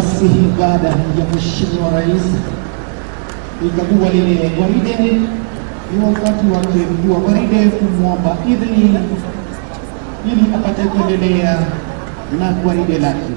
basi baada ya Mheshimiwa Rais ikagua lile gwaride, ni wakati wake mkuu wa gwaride kumwomba idhini ili apate kuendelea na gwaride lake.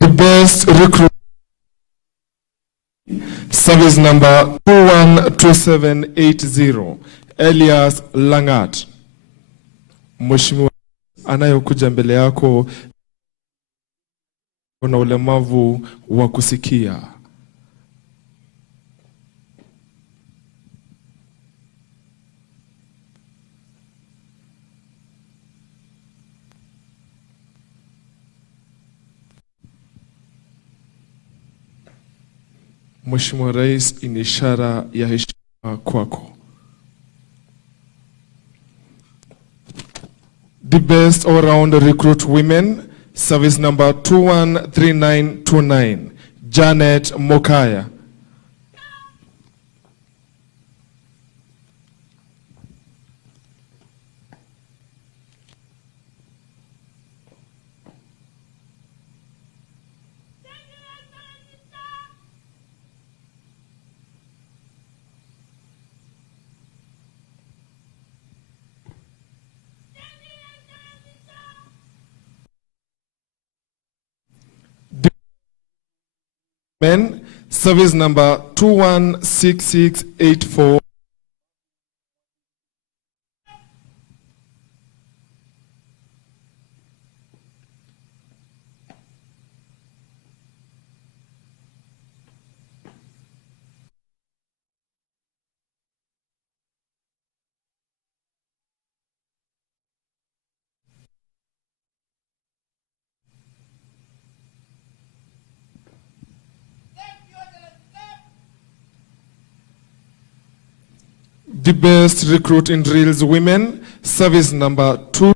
The best recruit, service number 212780, Elias Langat. Mheshimiwa anayokuja mbele yako na ulemavu wa kusikia. Mheshimiwa Rais, ni ishara ya heshima kwako. The best all-round recruit women, service number 213929, Janet Mokaya. Men, service number 216684. The best recruit in drills women, service number 2.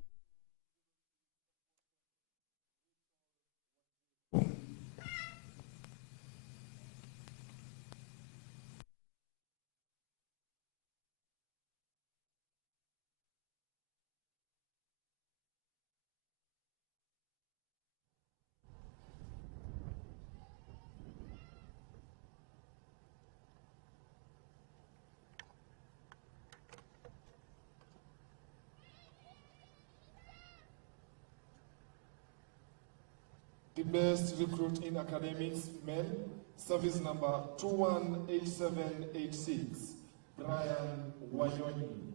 The best recruit in academics, men, service number 218786, Brian Wayoni.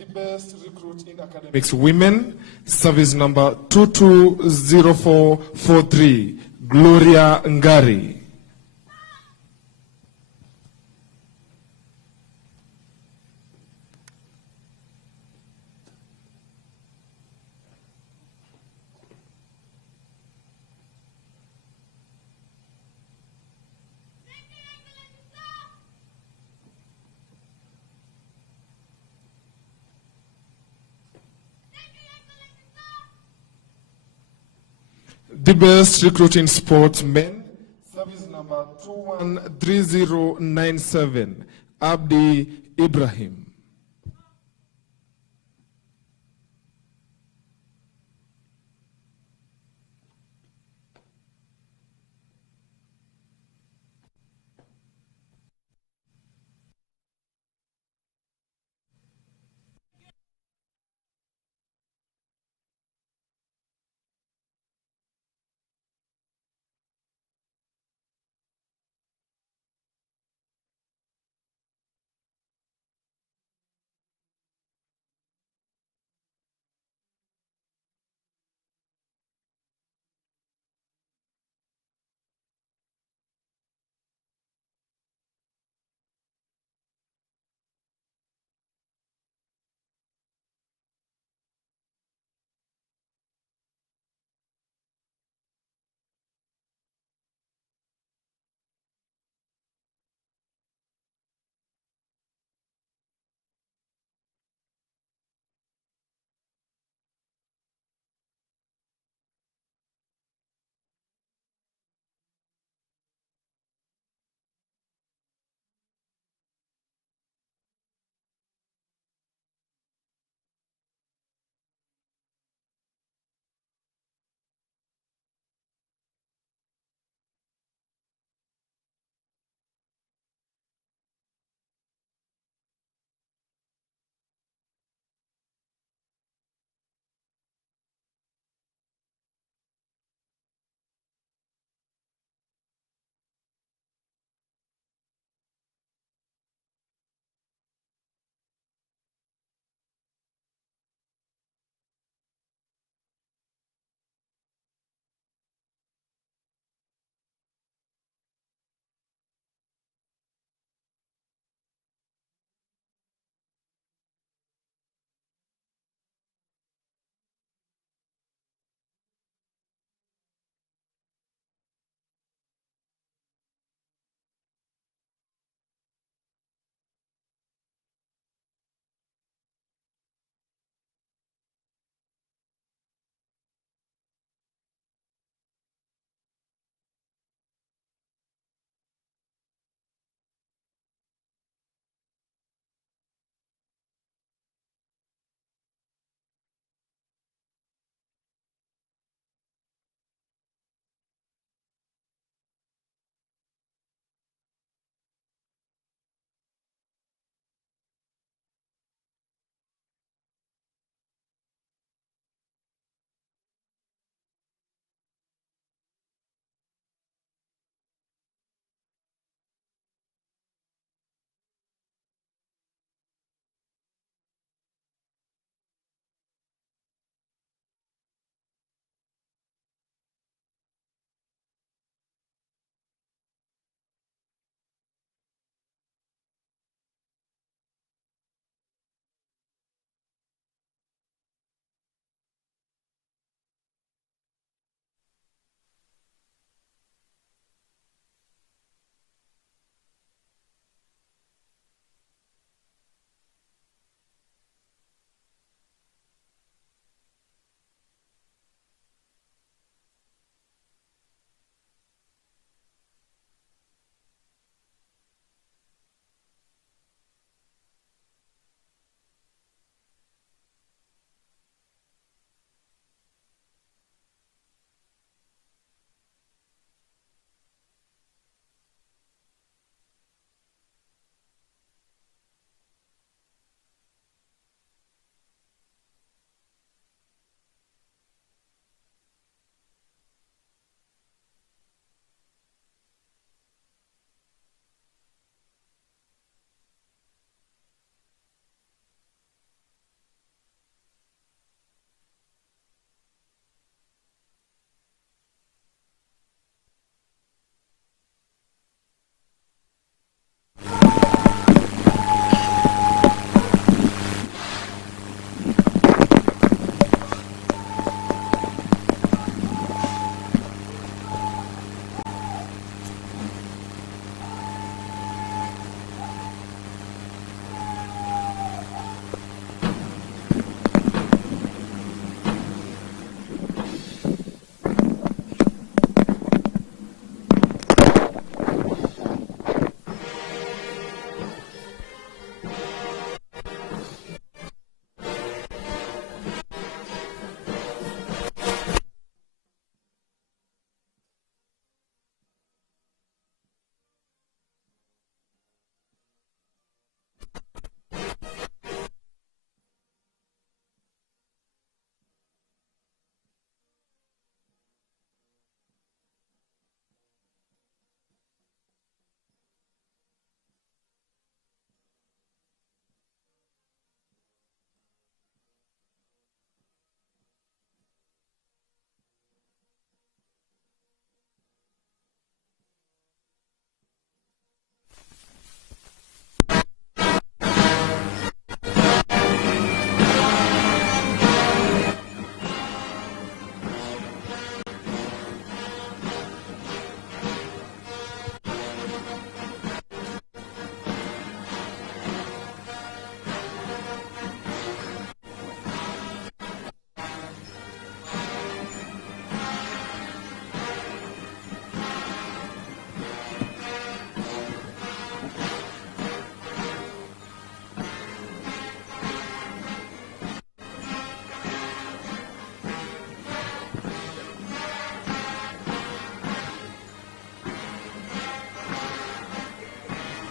The best recruit in academics, women, service number 220443, Gloria Ngari. The best recruit in sports, men, service number 213097, Abdi Ibrahim.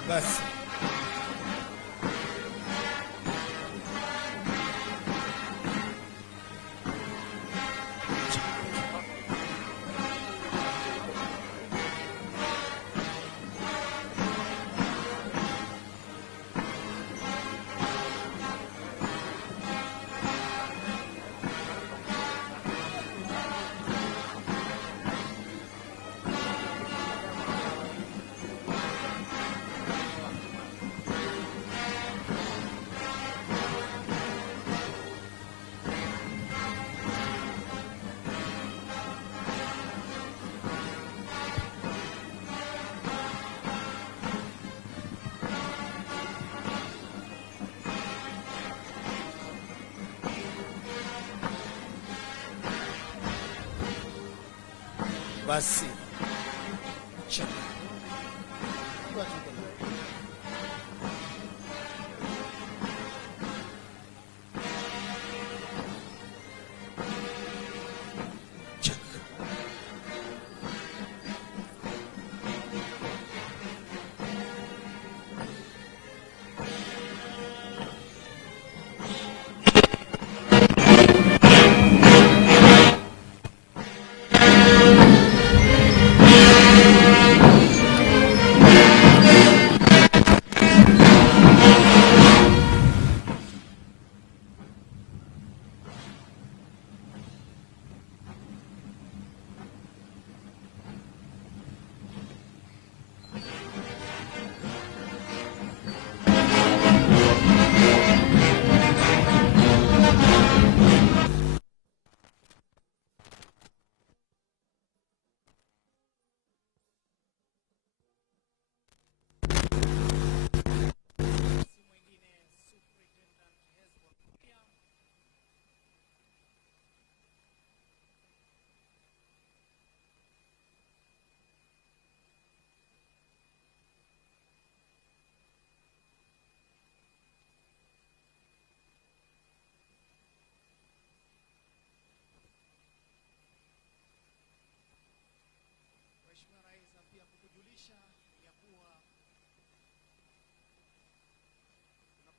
Basi basi check. Check.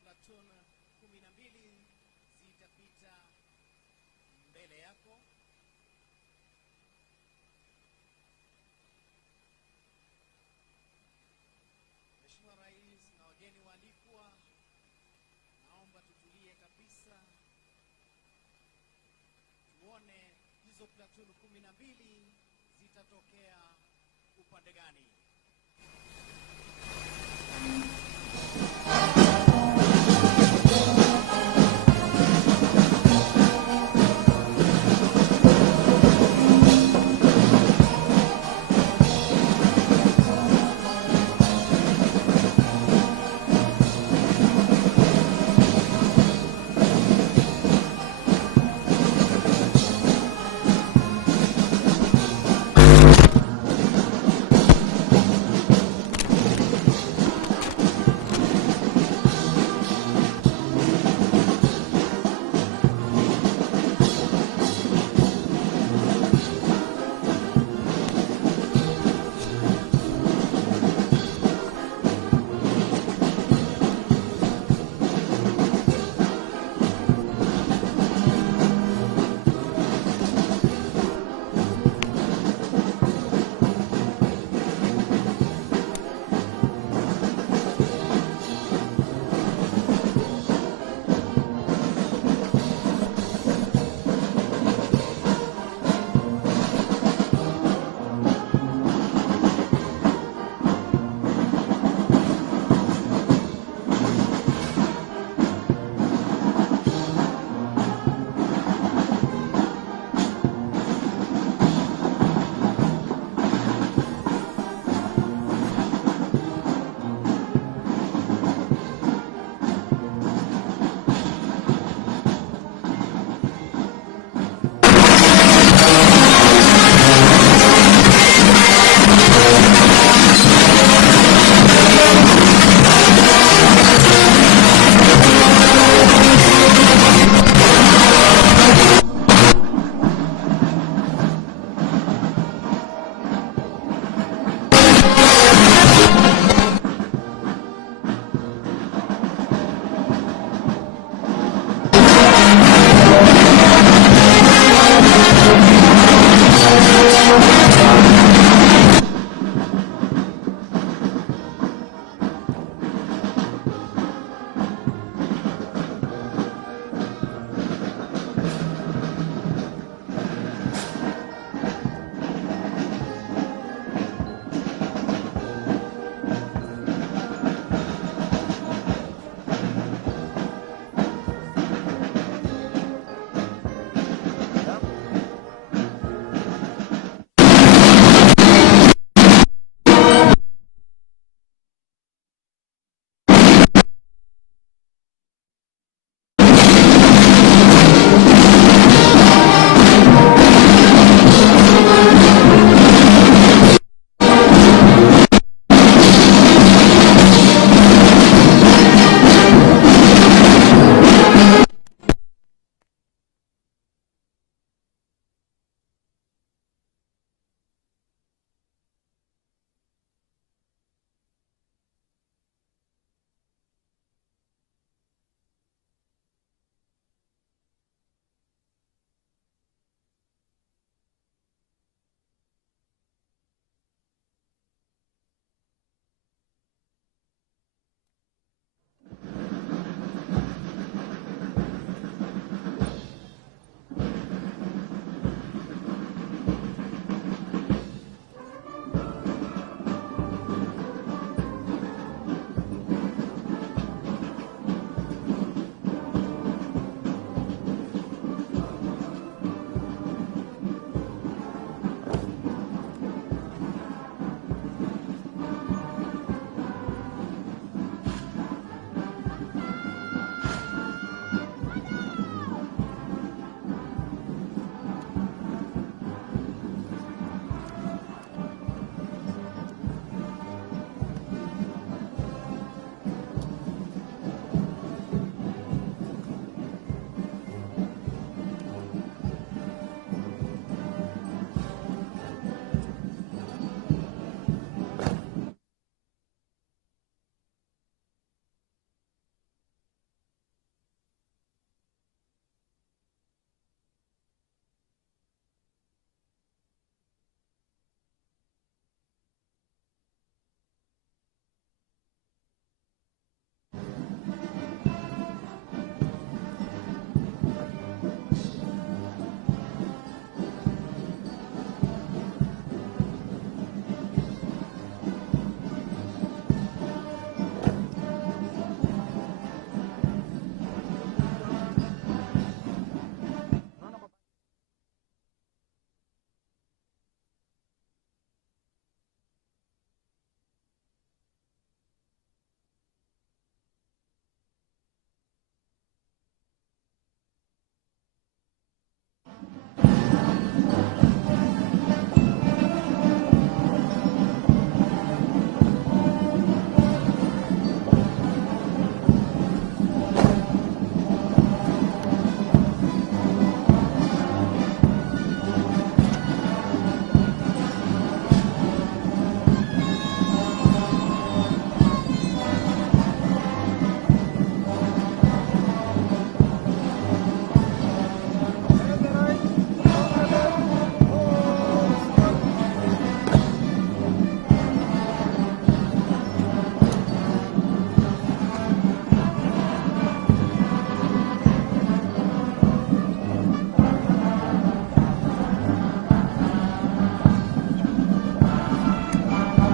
Platoon 12 zitatokea upande gani?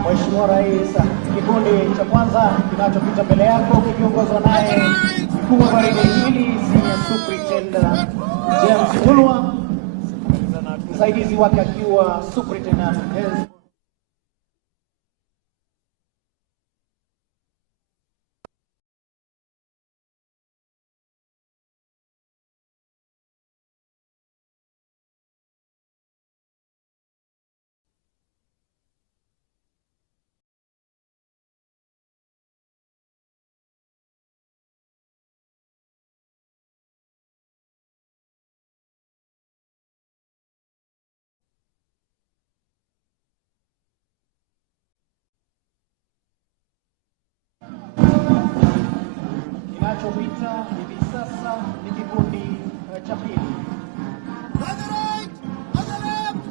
Mheshimiwa Rais, kikundi cha kwanza kinachopita mbele yako kikiongozwa naye mkuu wa gwaride hili Senior Superintendent James Mulwa, msaidizi wake akiwa Superintendent kinachopita hivi sasa ni kikundi cha pili. On the right, on the left,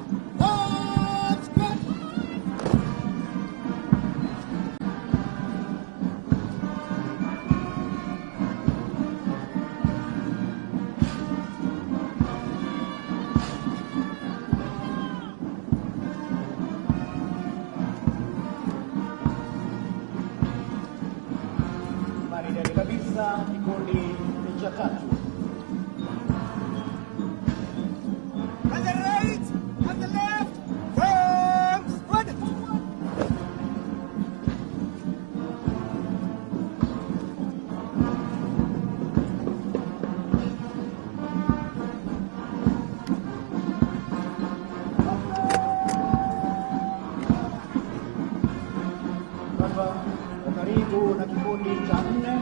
hapa karibu na kikundi cha 4.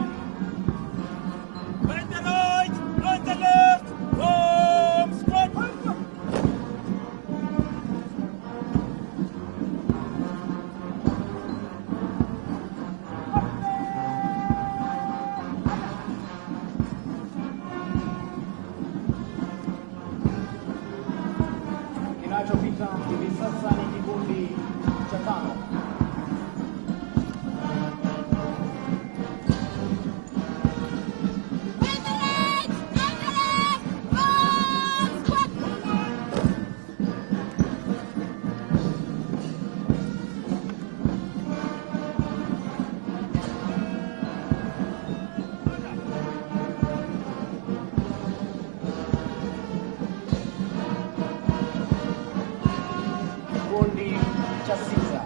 On the right, on the left, home squad. Kinachopita hivi sasa ni kikundi cha 5. Kikundi cha 6.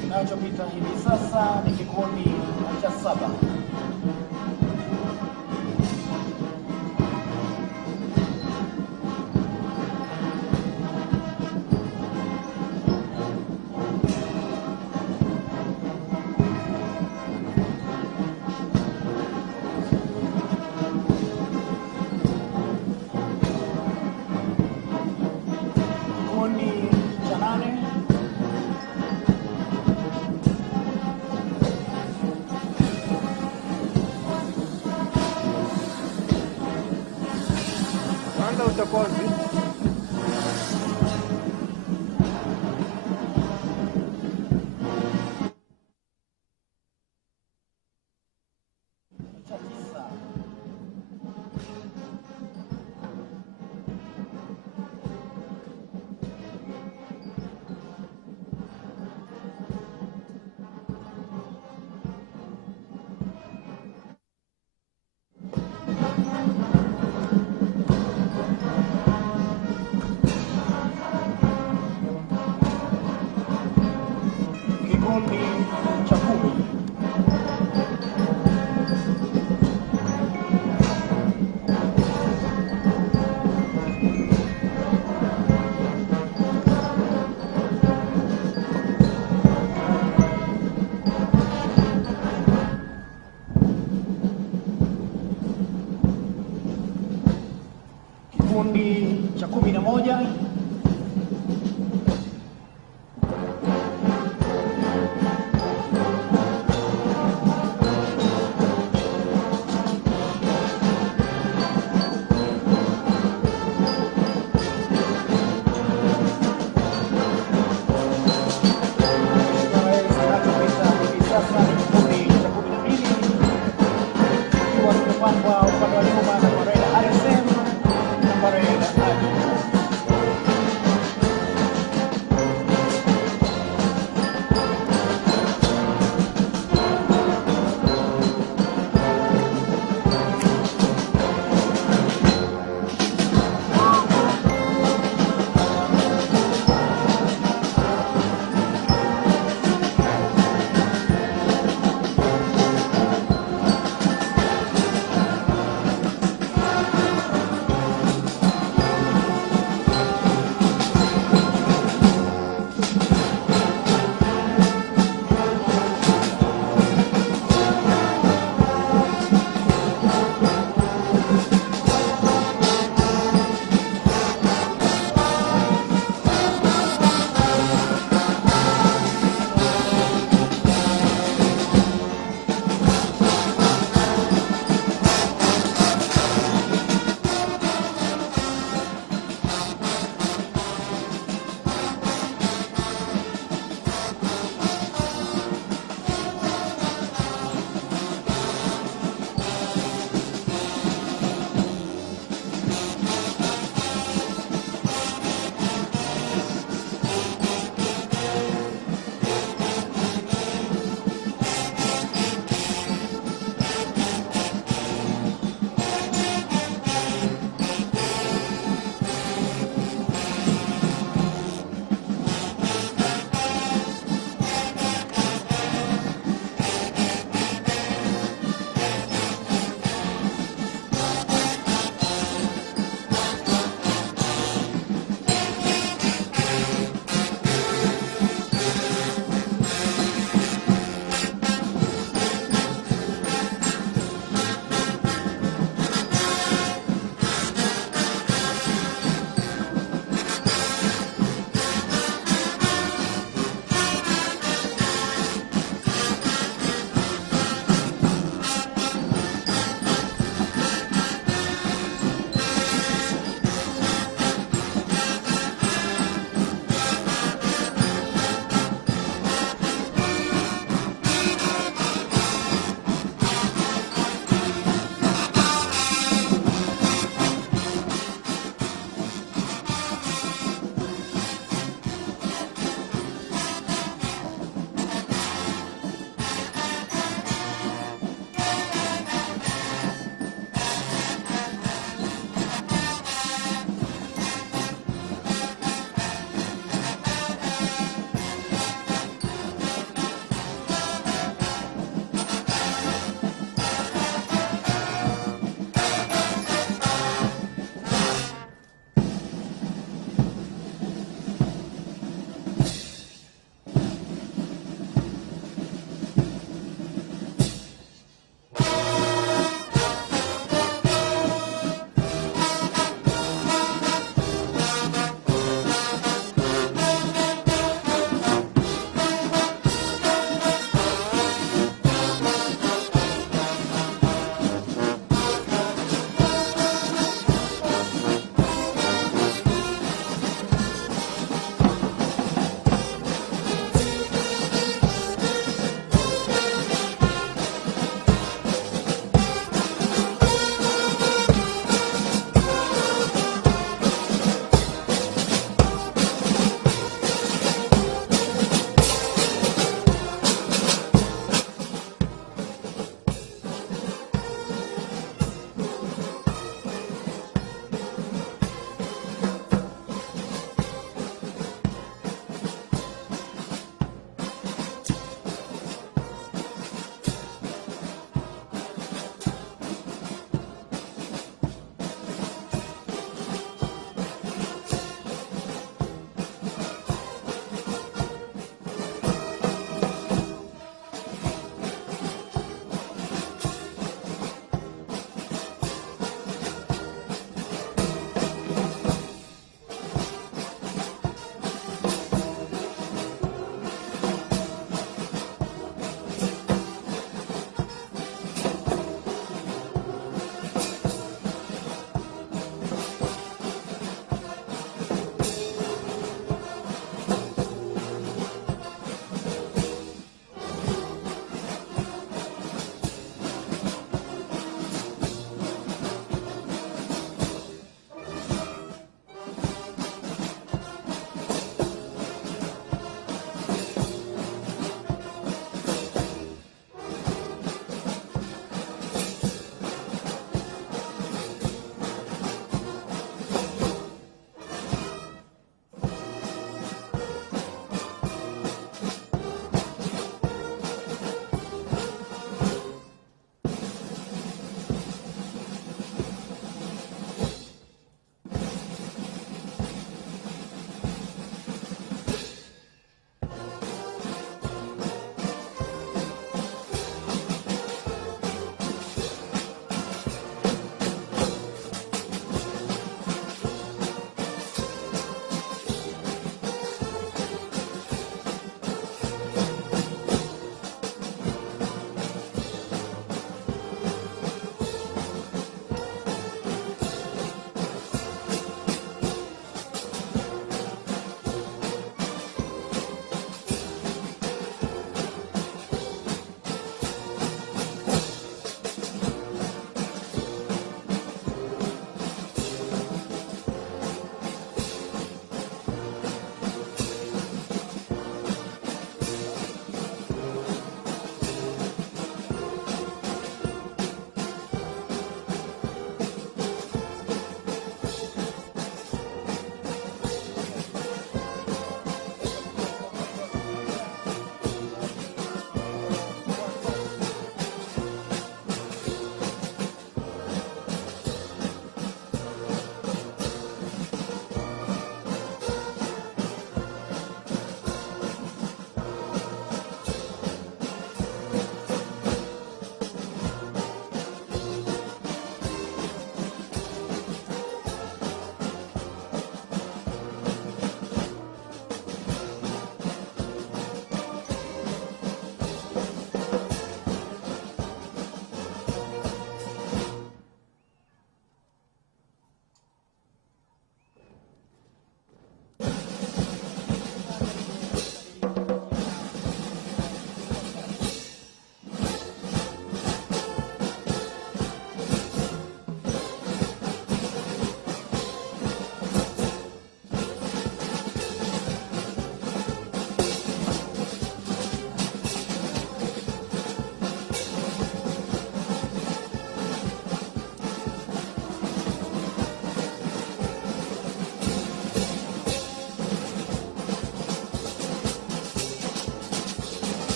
Kinachopita hivi sasa ni kikundi cha 7. Kikundi cha 8. Anda uchokozi. Cha 9. Kikundi cha 10. Kikundi cha 11. Kinachopita hivi sasa ni kikundi cha 12 ikiwa kimepangwa upande wa nyuma na parade RSM na parade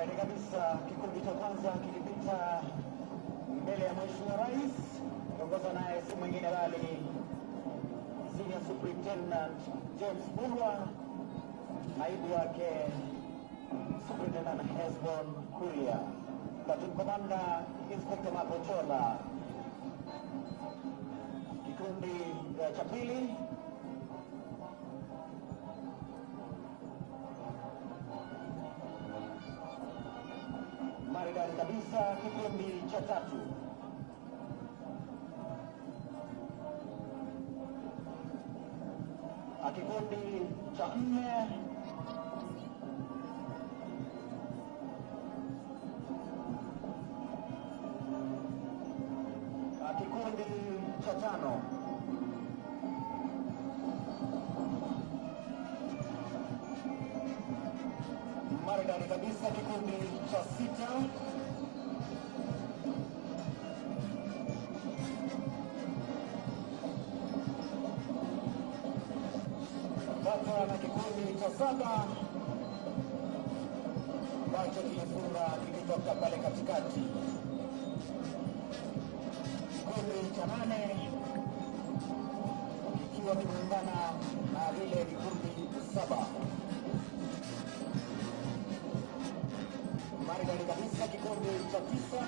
Maridadi kabisa, kikundi cha kwanza kilipita mbele ya Mheshimiwa Rais, kiongozwa naye si mwingine bali Senior Superintendent James Bulwa, naibu wake Superintendent Hesbon Kuria, Platoon Commander Inspector Mapochola. Kikundi cha pili maridadi kabisa, kikundi cha tatu kikundi cha nne kikundi cha tano maridadi kabisa, kikundi cha sita bata na kikundi cha saba ambacho kilifunga kikitoka pale katikati. Kikundi cha nane kikiwa kimeungana na vile vikundi saba. Maridadi kabisa, kikundi cha tisa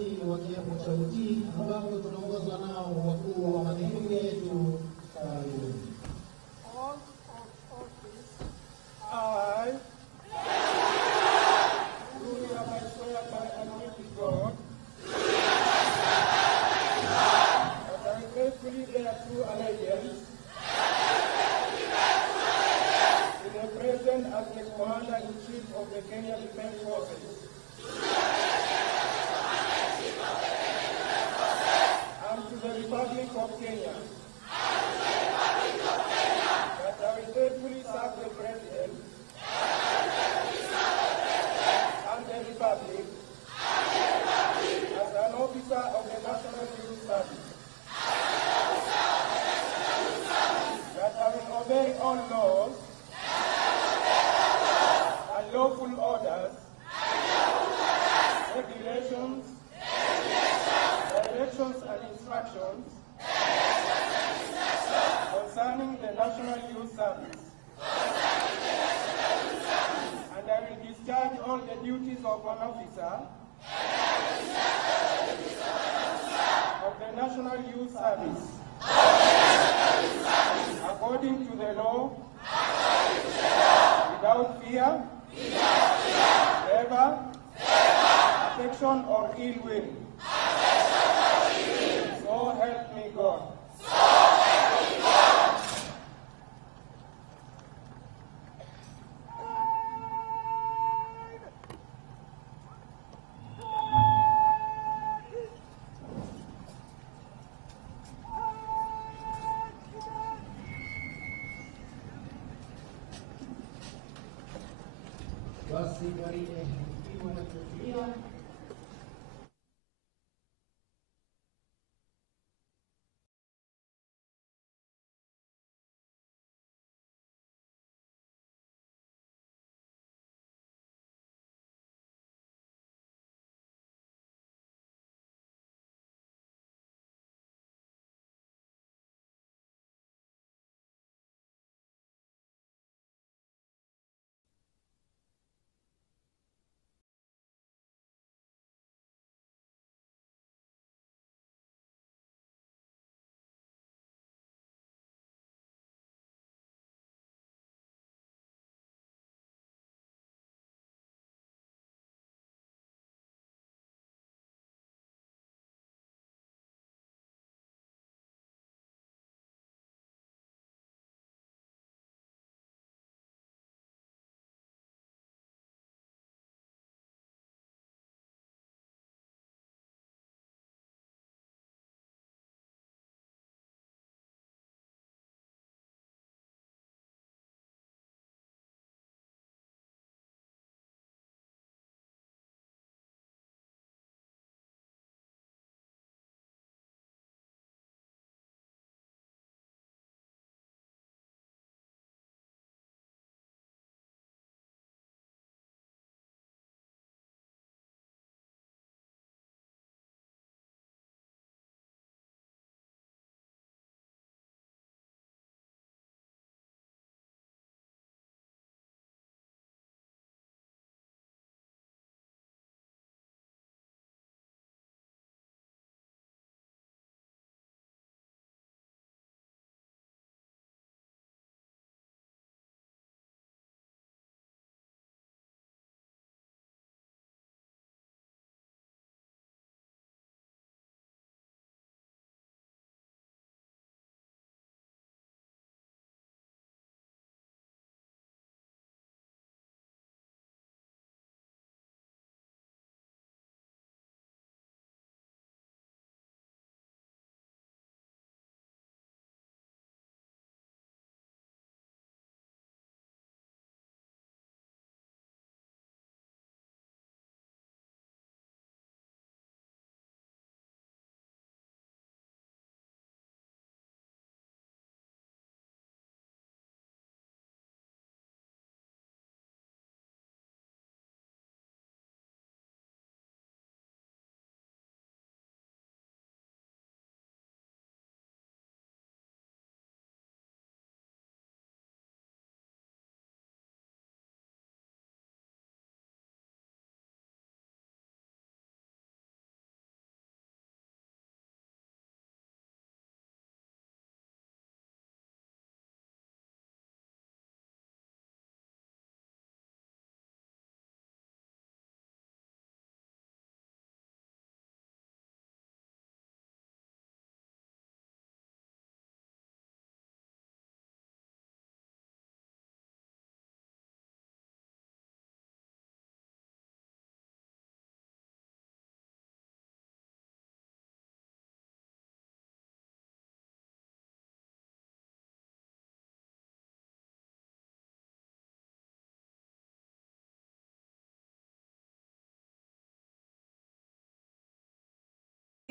wakati wa kiapo cha utii ambapo tunaongozwa nao wakuu wa madhehebu yetu. I, who hereby swear by Almighty God, that I will faithfully bear true allegiance to the President as the Commander-in-Chief of the Kenya Defense Forces, and to the Republic of Kenya, that I will faithfully serve the President and the Republic as an officer of the National Youth Service, that I will obey all laws and lawful orders, regulations, directions and instructions concerning the National Youth Service, and I will discharge all the duties of an officer of the National Youth Service according to the law, without fear, favor, affection or ill will. So help me God. Basi gwaride ikiwa na kutulia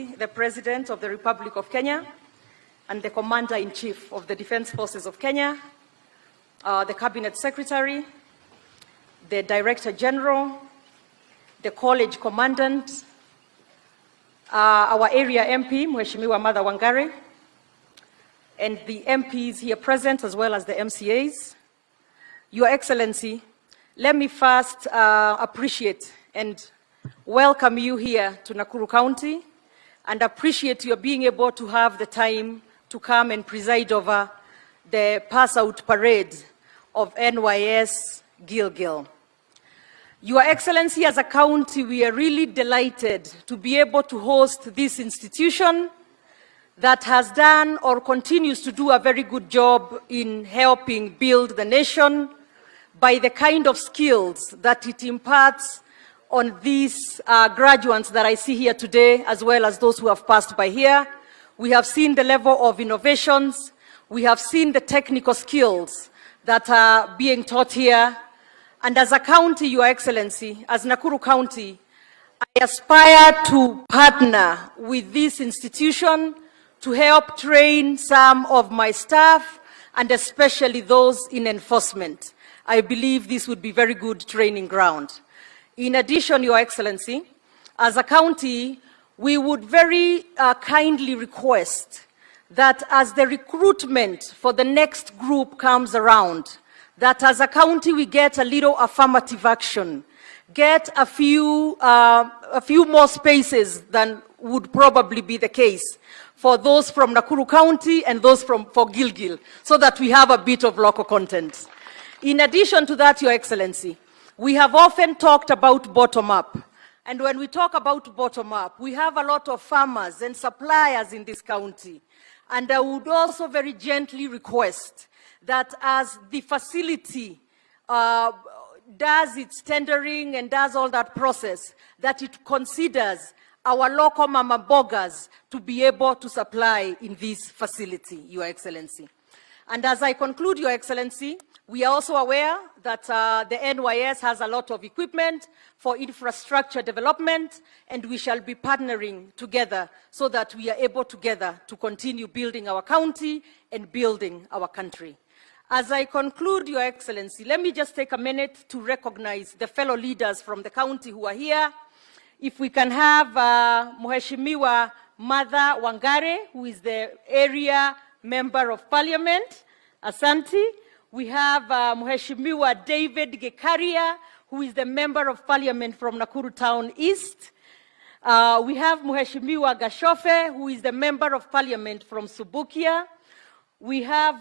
the President of the Republic of Kenya and the Commander-in-Chief of the Defense Forces of Kenya, the Cabinet Secretary, the Director General, the College Commandant, our area MP, Mheshimiwa Martha Wangari, and the MPs here present, as well as the MCAs. Your Excellency, let me first appreciate and welcome you here to Nakuru County, and appreciate your being able to have the time to come and preside over the pass-out parade of NYS Gilgil. Your Excellency, as a county, we are really delighted to be able to host this institution that has done or continues to do a very good job in helping build the nation by the kind of skills that it imparts on these graduates that I see here today, as well as those who have passed by here. We have seen the level of innovations. We have seen the technical skills that are being taught here. And as a county, Your Excellency, as Nakuru County, I aspire to partner with this institution to help train some of my staff, and especially those in enforcement. I believe this would be very good training ground. In addition, Your Excellency, as a county, we would very kindly request that as the recruitment for the next group comes around, that as a county we get a little affirmative action, get a few more spaces than would probably be the case for those from Nakuru County and those for Gilgil, so that we have a bit of local content. In addition to that, Your Excellency, we have often talked about bottom-up. And when we talk about bottom-up, we have a lot of farmers and suppliers in this county. And I would also very gently request that as the facility does its tendering and does all that process, that it considers our local mama bogas to be able to supply in this facility, Your Excellency. And as I conclude, Your Excellency, we are also aware that the NYS has a lot of equipment for infrastructure development, and we shall be partnering together so that we are able together to continue building our county and building our country. As I conclude, Your Excellency, let me just take a minute to recognize the fellow leaders from the county who are here. If we can have Mheshimiwa Martha Wangari, who is the area member of parliament, Asante. We have Mheshimiwa David Gekaria, who is the member of parliament from Nakuru Town East. We have Mheshimiwa Gashofe, who is the member of parliament from Subukia. We have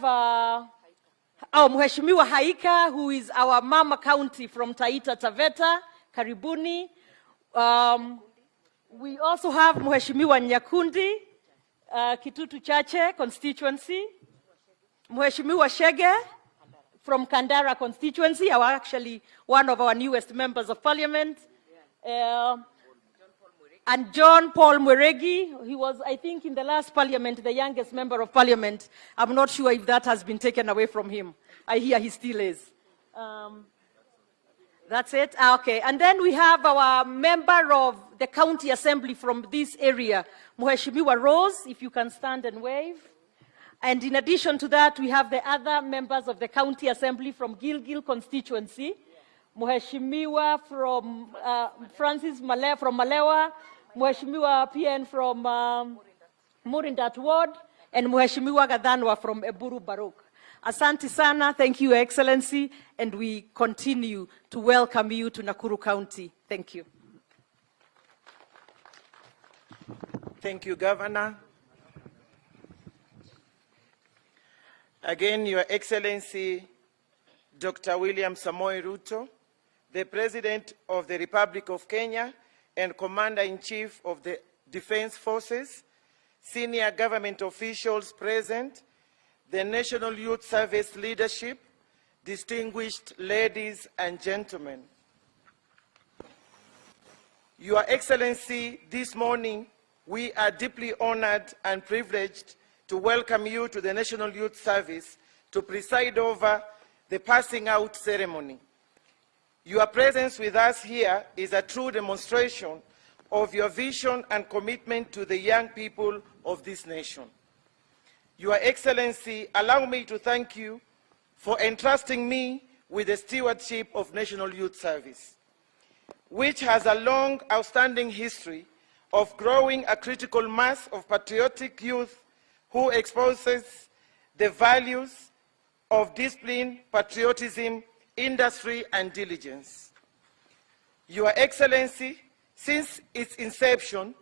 Mheshimiwa Haika, who is our mama county from Taita Taveta, Karibuni. We also have Mheshimiwa Nyakundi, Kitutu Chache constituency. Mheshimiwa Shege from Kandara constituency, actually one of our newest members of parliament. And John Paul Mweregi, he was, I think, in the last parliament, the youngest member of parliament. I'm not sure if that has been taken away from him. I hear he still is. That's it? Okay. And then we have our member of the county assembly from this area, Mheshimiwa Rose, if you can stand and wave. And in addition to that, we have the other members of the county assembly from Gilgil constituency, Mheshimiwa from Francis Male from Malewa, Mheshimiwa PN from Murindat Ward, and Mheshimiwa Gadanwa from Eburu Baruk. Asante sana, thank you, Your Excellency, and we continue to welcome you to Nakuru County. Thank you. Thank you, Governor. Again, Your Excellency, Dr. William Samoei Ruto, the President of the Republic of Kenya and Commander-in-Chief of the Defense Forces, senior government officials present, the National Youth Service leadership, distinguished ladies and gentlemen. Your Excellency, this morning, we are deeply honored and privileged to welcome you to the National Youth Service to preside over the passing out ceremony. Your presence with us here is a true demonstration of your vision and commitment to the young people of this nation. Your Excellency, allow me to thank you for entrusting me with the stewardship of National Youth Service, which has a long, outstanding history of growing a critical mass of patriotic youth who exposes the values of discipline, patriotism, industry, and diligence. Your Excellency, since its inception,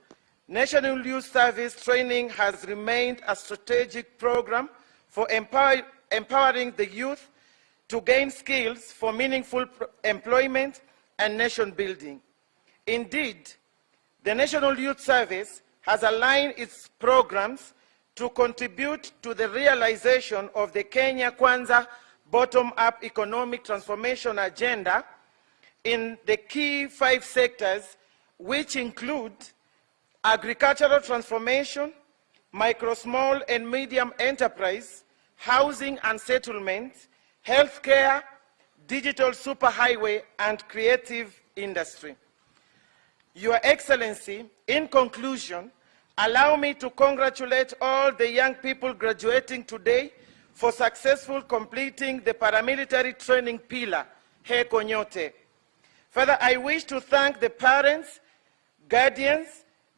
National Youth Service training has remained a strategic program for empowering the youth to gain skills for meaningful employment and nation building. Indeed, the National Youth Service has aligned its programs to contribute to the realization of the Kenya Kwanza bottom-up economic transformation agenda in the key 5 sectors, which include agricultural transformation, micro, small, and medium enterprise, housing and settlement, healthcare, digital superhighway, and creative industry. Your Excellency, in conclusion, allow me to congratulate all the young people graduating today for successful completing the paramilitary training pillar, Heko Nyote. Further, I wish to thank the parents, guardians,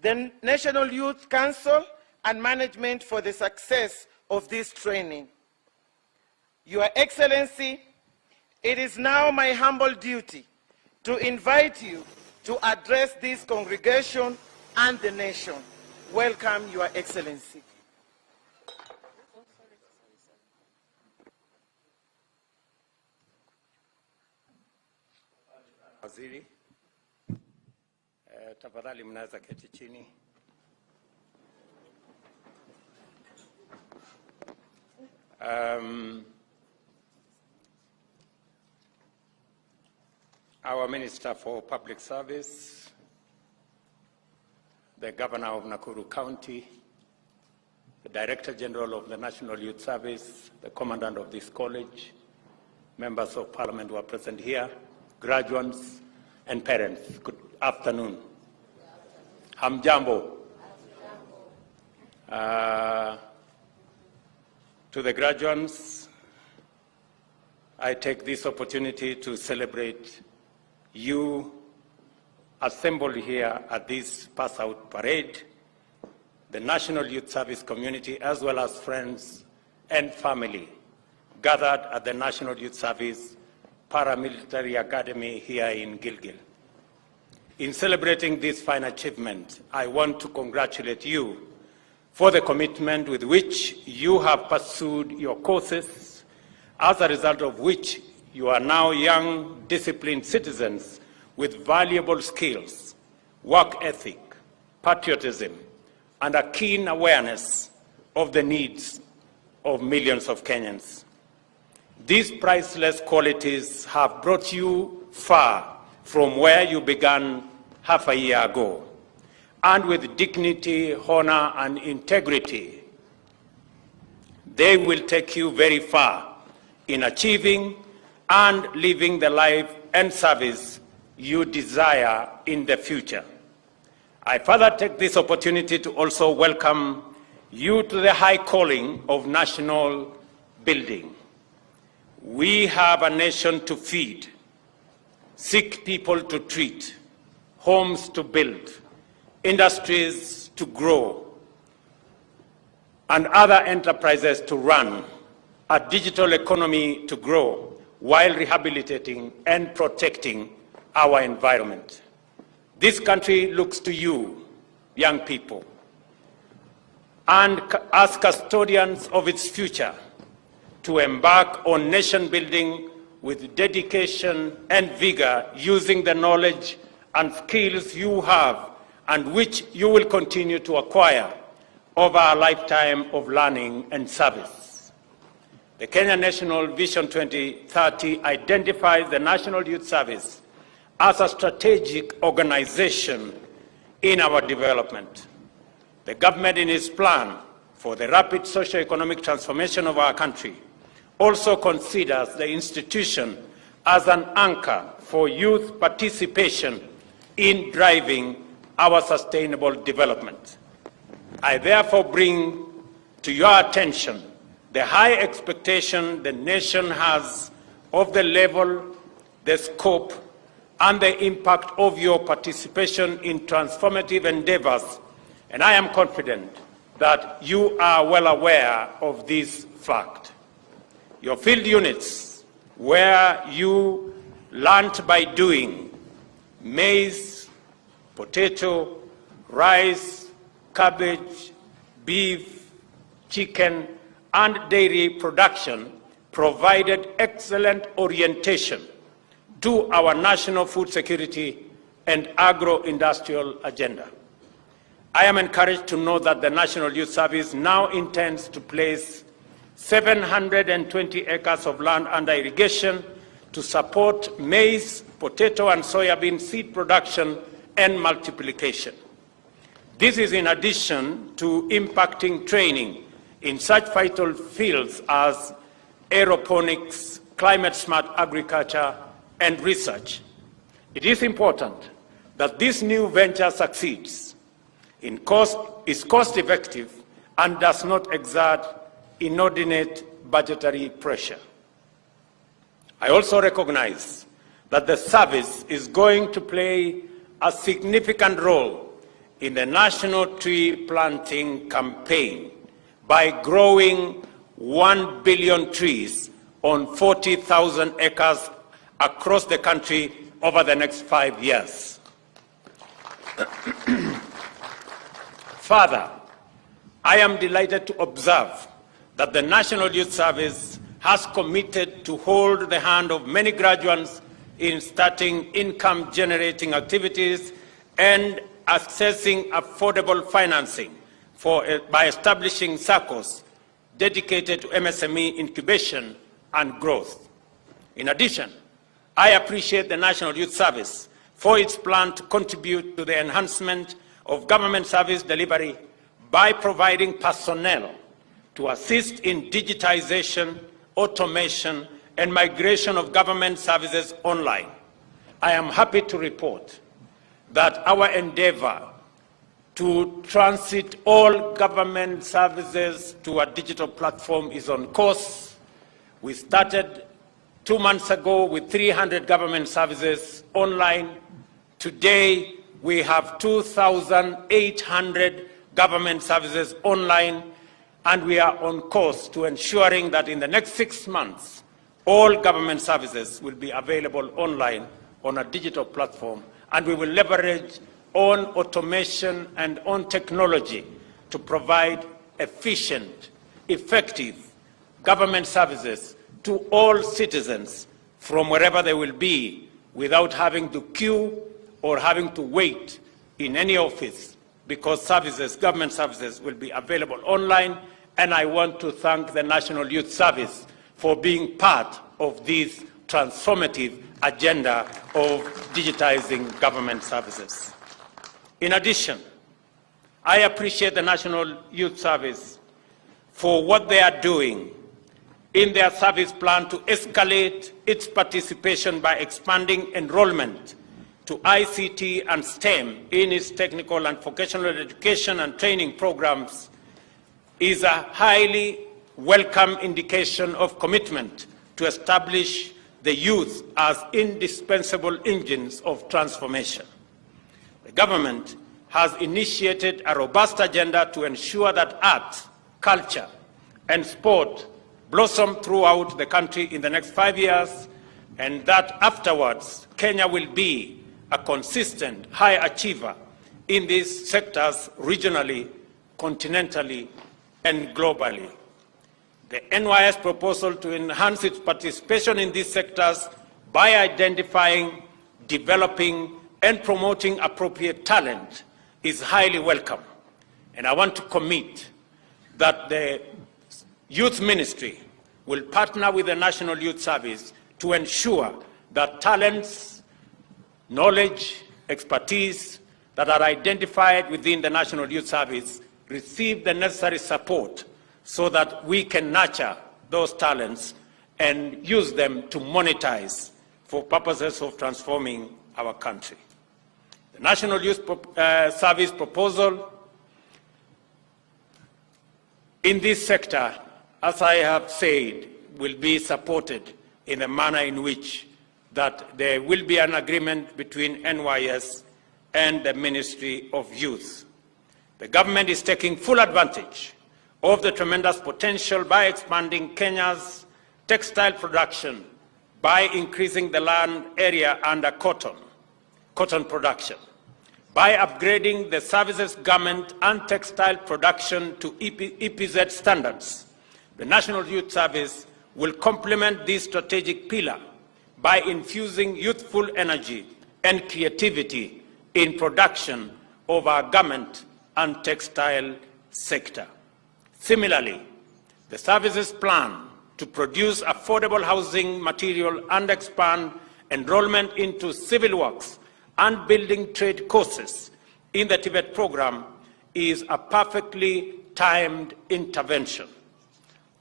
the National Youth Council, and management for the success of this training. Your Excellency, it is now my humble duty to invite you to address this congregation and the nation. Welcome, Your Excellency. Waziri, tafadhali mnaweza keti chini. Our Minister for Public Service, the Governor of Nakuru County, the Director General of the National Youth Service, the Commandant of this college, members of Parliament who are present here, graduates and parents, good afternoon. Hamjambo. To the graduates, I take this opportunity to celebrate you assembled here at this pass-out parade, the National Youth Service community, as well as friends and family gathered at the National Youth Service Paramilitary Academy here in Gilgil. In celebrating this fine achievement, I want to congratulate you for the commitment with which you have pursued your courses, as a result of which you are now young, disciplined citizens with valuable skills, work ethic, patriotism, and a keen awareness of the needs of millions of Kenyans. These priceless qualities have brought you far from where you began half a year ago, and with dignity, honor, and integrity, they will take you very far in achieving and living the life and service you desire in the future. I further take this opportunity to also welcome you to the high calling of national building. We have a nation to feed, sick people to treat, homes to build, industries to grow, and other enterprises to run, a digital economy to grow, while rehabilitating and protecting our environment. This country looks to you, young people, and as custodians of its future, to embark on nation building with dedication and vigor, using the knowledge and skills you have and which you will continue to acquire over a lifetime of learning and service. The Kenya National Vision 2030 identifies the National Youth Service as a strategic organization in our development. The government, in its plan for the rapid socio-economic transformation of our country, also considers the institution as an anchor for youth participation in driving our sustainable development. I therefore bring to your attention the high expectation the nation has of the level, the scope, and the impact of your participation in transformative endeavors, and I am confident that you are well aware of this fact. Your field units, where you learnt by doing, maize, potato, rice, cabbage, beef, chicken, and dairy production, provided excellent orientation to our national food security and agro-industrial agenda. I am encouraged to know that the National Youth Service now intends to place 720 acres of land under irrigation to support maize, potato, and soybean seed production and multiplication. This is in addition to impacting training in such vital fields as aeroponics, climate-smart agriculture, and research. It is important that this new venture succeeds, is cost-effective, and does not exert inordinate budgetary pressure. I also recognize that the service is going to play a significant role in the national tree planting campaign by growing 1 billion trees on 40,000 acres across the country over the next 5 years. Further, I am delighted to observe that the National Youth Service has committed to hold the hand of many graduates in starting income-generating activities and accessing affordable financing by establishing SACCOs dedicated to MSME incubation and growth. In addition, I appreciate the National Youth Service for its plan to contribute to the enhancement of government service delivery by providing personnel to assist in digitization, automation, and migration of government services online. I am happy to report that our endeavor to transit all government services to a digital platform is on course. We started 2 months ago with 300 government services online. Today, we have 2,800 government services online, and we are on course to ensuring that in the next 6 months, all government services will be available online on a digital platform, and we will leverage on automation and on technology to provide efficient, effective government services to all citizens from wherever they will be without having to queue or having to wait in any office, because services, government services, will be available online. And I want to thank the National Youth Service for being part of this transformative agenda of digitizing government services. In addition, I appreciate the National Youth Service for what they are doing in their service plan to escalate its participation by expanding enrollment to ICT and STEM in its technical and vocational education and training programs is a highly welcome indication of commitment to establish the youth as indispensable engines of transformation. The government has initiated a robust agenda to ensure that art, culture, and sport blossom throughout the country in the next 5 years, and that afterwards Kenya will be a consistent high achiever in these sectors regionally, continentally, and globally. The NYS proposal to enhance its participation in these sectors by identifying, developing, and promoting appropriate talent is highly welcome. And I want to commit that the Youth Ministry will partner with the National Youth Service to ensure that talents, knowledge, expertise that are identified within the National Youth Service receive the necessary support so that we can nurture those talents and use them to monetize for purposes of transforming our country. The National Youth Service proposal in this sector, as I have said, will be supported in a manner in which that there will be an agreement between NYS and the Ministry of Youth. The government is taking full advantage of the tremendous potential by expanding Kenya's textile production by increasing the land area under cotton production, by upgrading the services, garment and textile production to EPZ standards. The National Youth Service will complement this strategic pillar by infusing youthful energy and creativity in production of our garment and textile sector. Similarly, the services plan to produce affordable housing material and expand enrollment into civil works and building trade courses in the Tibet program is a perfectly timed intervention.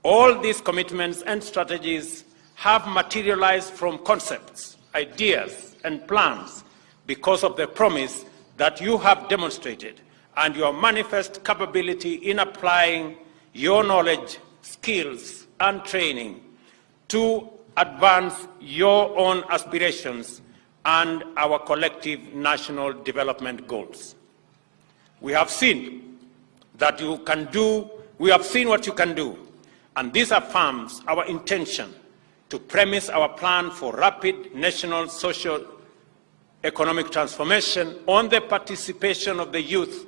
All these commitments and strategies have materialized from concepts, ideas, and plans because of the promise that you have demonstrated and your manifest capability in applying your knowledge, skills, and training to advance your own aspirations and our collective national development goals. We have seen that you can do, we have seen what you can do, and this affirms our intention to premise our plan for rapid national socio-economic transformation on the participation of the youth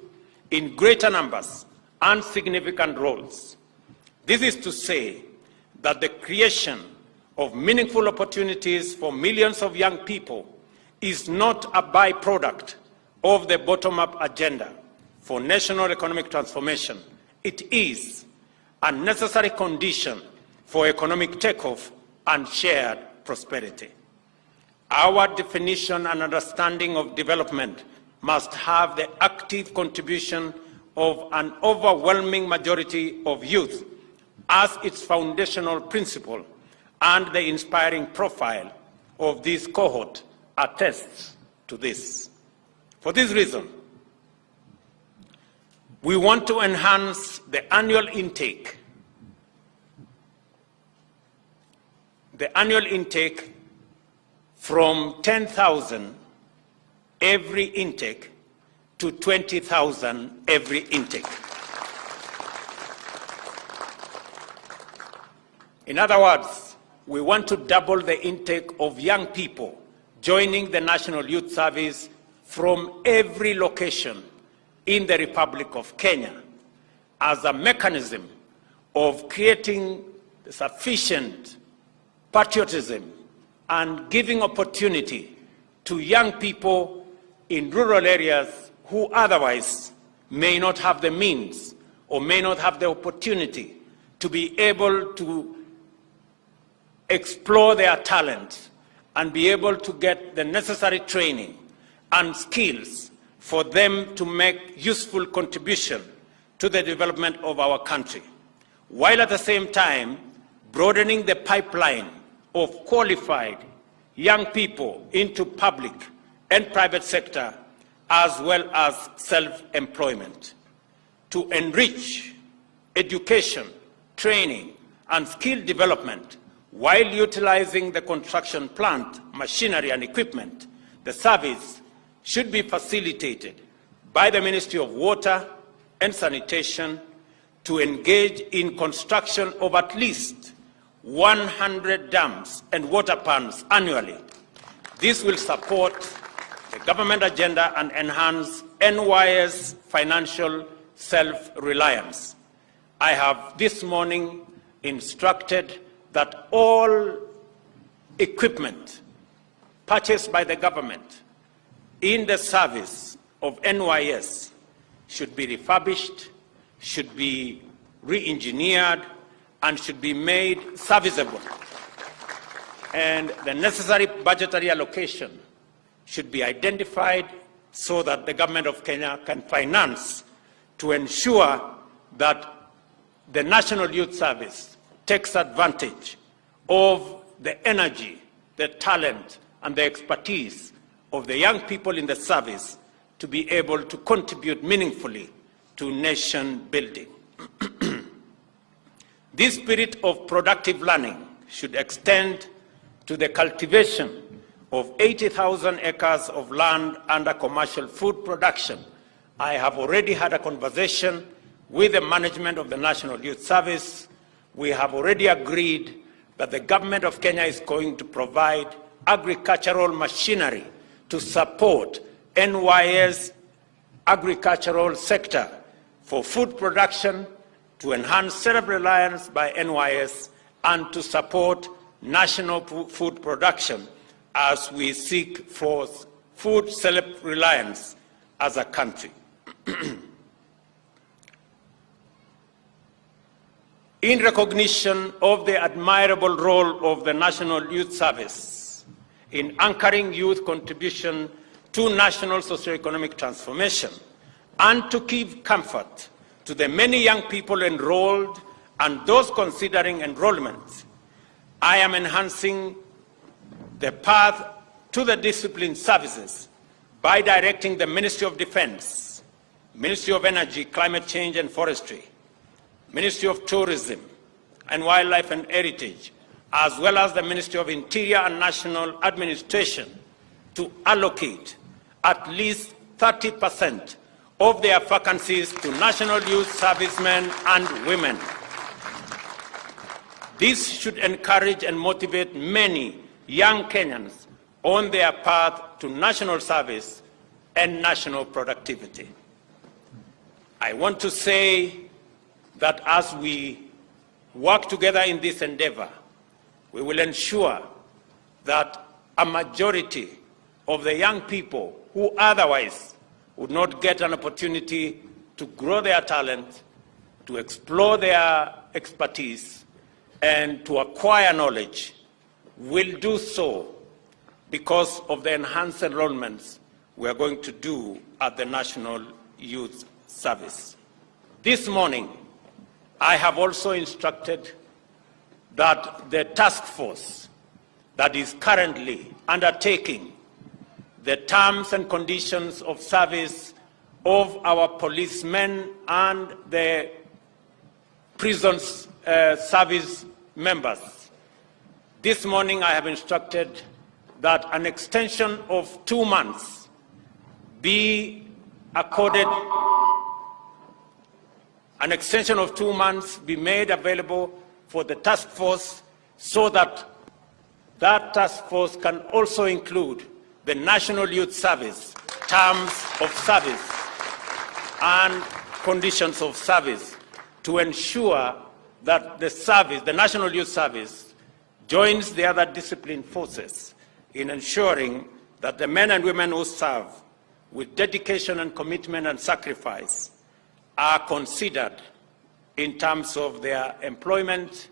in greater numbers and significant roles. This is to say that the creation of meaningful opportunities for millions of young people is not a byproduct of the bottom-up agenda for national economic transformation. It is a necessary condition for economic takeoff and shared prosperity. Our definition and understanding of development must have the active contribution of an overwhelming majority of youth as its foundational principle, and the inspiring profile of this cohort attests to this. For this reason, we want to enhance the annual intake. The annual intake from 10,000 every intake to 20,000 every intake. In other words, we want to double the intake of young people joining the National Youth Service from every location in the Republic of Kenya as a mechanism of creating sufficient patriotism and giving opportunity to young people in rural areas who otherwise may not have the means or may not have the opportunity to be able to explore their talent and be able to get the necessary training and skills for them to make useful contribution to the development of our country, while at the same time broadening the pipeline of qualified young people into public and private sector, as well as self-employment, to enrich education, training, and skill development while utilizing the construction plant, machinery, and equipment. The service should be facilitated by the Ministry of Water and Sanitation to engage in construction of at least 100 dams and water pans annually. This will support the government agenda and enhance NYS financial self-reliance. I have this morning instructed that all equipment purchased by the government in the service of NYS should be refurbished, should be re-engineered, and should be made serviceable. And the necessary budgetary allocation should be identified so that the government of Kenya can finance to ensure that the National Youth Service takes advantage of the energy, the talent, and the expertise of the young people in the service to be able to contribute meaningfully to nation building. This spirit of productive learning should extend to the cultivation of 80,000 acres of land under commercial food production. I have already had a conversation with the management of the National Youth Service. We have already agreed that the government of Kenya is going to provide agricultural machinery to support NYS agricultural sector for food production, to enhance self-reliance by NYS, and to support national food production as we seek for food self-reliance as a country. In recognition of the admirable role of the National Youth Service in anchoring youth contribution to national socio-economic transformation, and to give comfort to the many young people enrolled and those considering enrollment, I am enhancing the path to the discipline services by directing the Ministry of Defense, Ministry of Energy, Climate Change and Forestry, Ministry of Tourism and Wildlife and Heritage, as well as the Ministry of Interior and National Administration, to allocate at least 30% of their vacancies to National Youth Servicemen and women. This should encourage and motivate many young Kenyans on their path to national service and national productivity. I want to say that as we work together in this endeavor, we will ensure that a majority of the young people who otherwise would not get an opportunity to grow their talent, to explore their expertise, and to acquire knowledge, will do so because of the enhanced enrollments we are going to do at the National Youth Service. This morning, I have also instructed that the task force that is currently undertaking the terms and conditions of service of our policemen and the prisons service members. This morning I have instructed that an extension of 2 months be accorded, an extension of 2 months be made available for the task force, so that that task force can also include the National Youth Service, terms of service and conditions of service, to ensure that the service, the National Youth Service, joins the other discipline forces in ensuring that the men and women who serve with dedication and commitment and sacrifice are considered in terms of their employment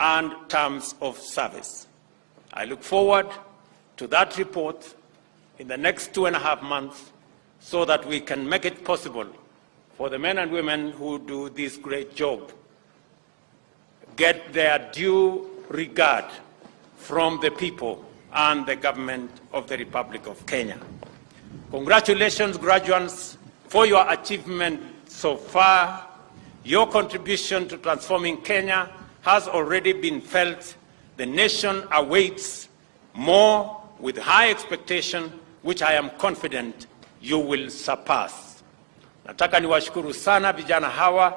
and terms of service. I look forward to that report in the next 2.5 months, so that we can make it possible for the men and women who do this great job get their due regard from the people and the government of the Republic of Kenya. Congratulations, graduates, for your achievement so far. Your contribution to transforming Kenya has already been felt. The nation awaits more with high expectation, which I am confident you will surpass. Nataka niwashukuru sana vijana hawa.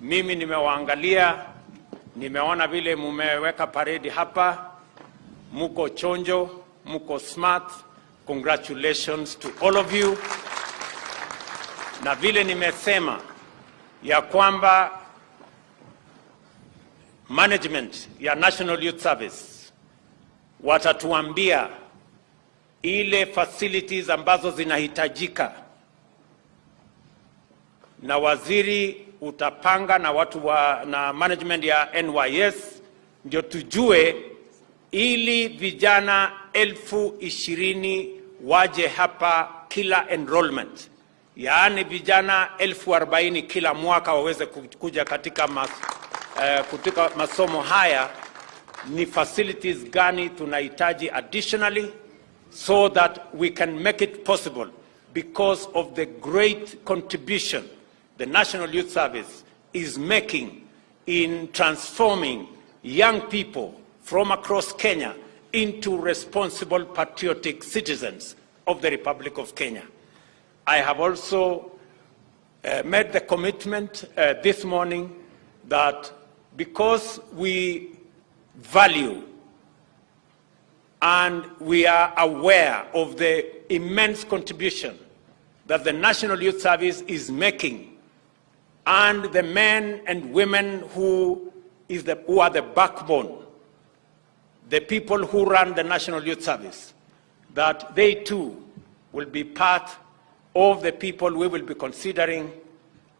Mimi nimewaangalia, nimeona vile mumeweka paredi hapa, muko chonjo, muko smart. Congratulations to all of you. Na vile nimesema ya kwamba management ya National Youth Service watatuambia ile facilities ambazo zinahitajika, na waziri utapanga na watu na management ya NYS, ndio tujue ili vijana 20,000 waje hapa kila enrollment, yaani vijana 40,000 kila mwaka waweze kuja katika masomo haya. Ni facilities gani tunahitaji additionally, so that we can make it possible because of the great contribution the National Youth Service is making in transforming young people from across Kenya into responsible, patriotic citizens of the Republic of Kenya. I have also made the commitment this morning that because we value and we are aware of the immense contribution that the National Youth Service is making, and the men and women who are the backbone, the people who run the National Youth Service, that they too will be part of the people we will be considering,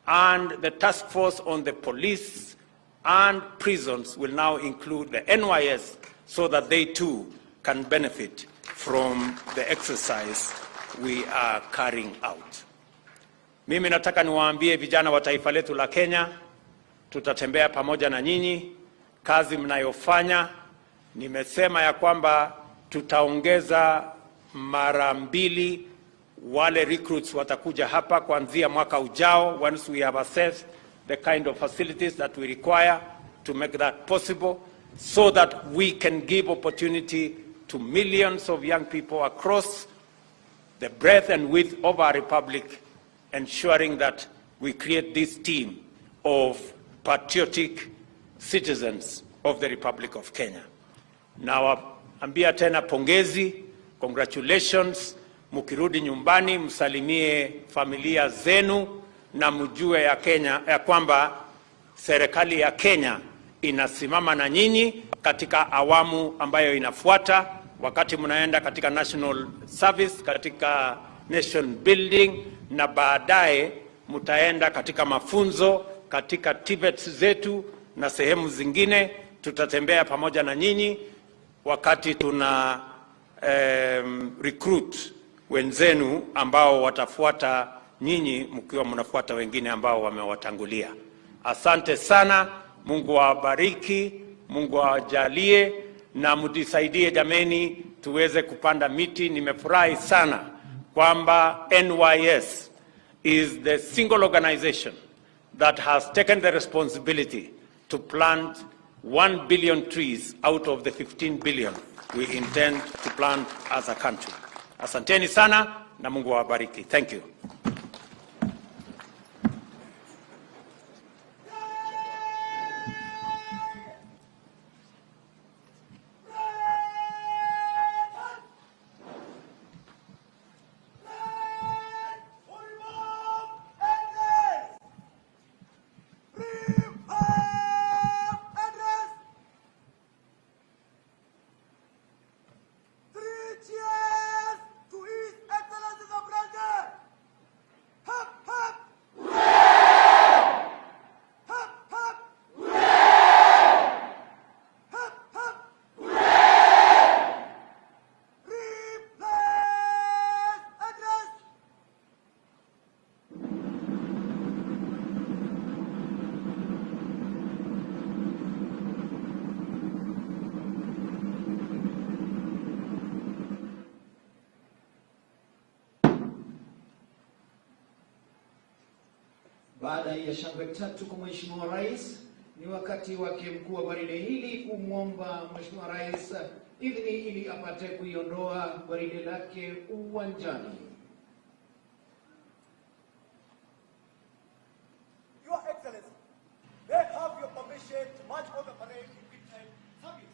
and the task force on the police and prisons will now include the NYS so that they too can benefit from the exercise we are carrying out. Mimi nataka niwaambie vijana wa taifa letu la Kenya, tutatembea pamoja na nyinyi. Kazi mnayofanya, nimesema ya kwamba tutaongeza mara 2 wale recruits watakuja hapa kuanzia mwaka ujao, once we have assessed the kind of facilities that we require to make that possible, so that we can give opportunity to millions of young people across the breadth and width of our republic, ensuring that we create this team of patriotic citizens of the Republic of Kenya. Now, ambia tena pongezi, congratulations, mukirudi nyumbani, msalimie familia zenu, na mjue ya kwamba serikali ya Kenya inasimama na nyinyi katika awamu ambayo inafuata, wakati mnaenda katika national service, katika nation building, na baadaye mtaenda katika mafunzo katika TVETs zetu na sehemu zingine. Tutatembea pamoja na nyinyi wakati tuna recruit wenzenu ambao watafuata nyinyi, mkiwa mnafuata wengine ambao wamewatangulia. Asante sana, Mungu awabariki, Mungu awajalie, na mtusaidie jameni tuweze kupanda miti. Nimefurahi sana kwamba NYS is the single organization that has taken the responsibility to plant 1 billion trees out of the 15 billion we intend to plant as a country. Asanteni sana na Mungu awabariki. Thank you. Baada ya shangwe tatu kwa Mheshimiwa Rais, ni wakati wake mkuu wa gwaride hili kumwomba Mheshimiwa Rais idhini ili apate kuiondoa gwaride lake uwanjani. Your Excellency, they have your permission to march on the parade in midnight service.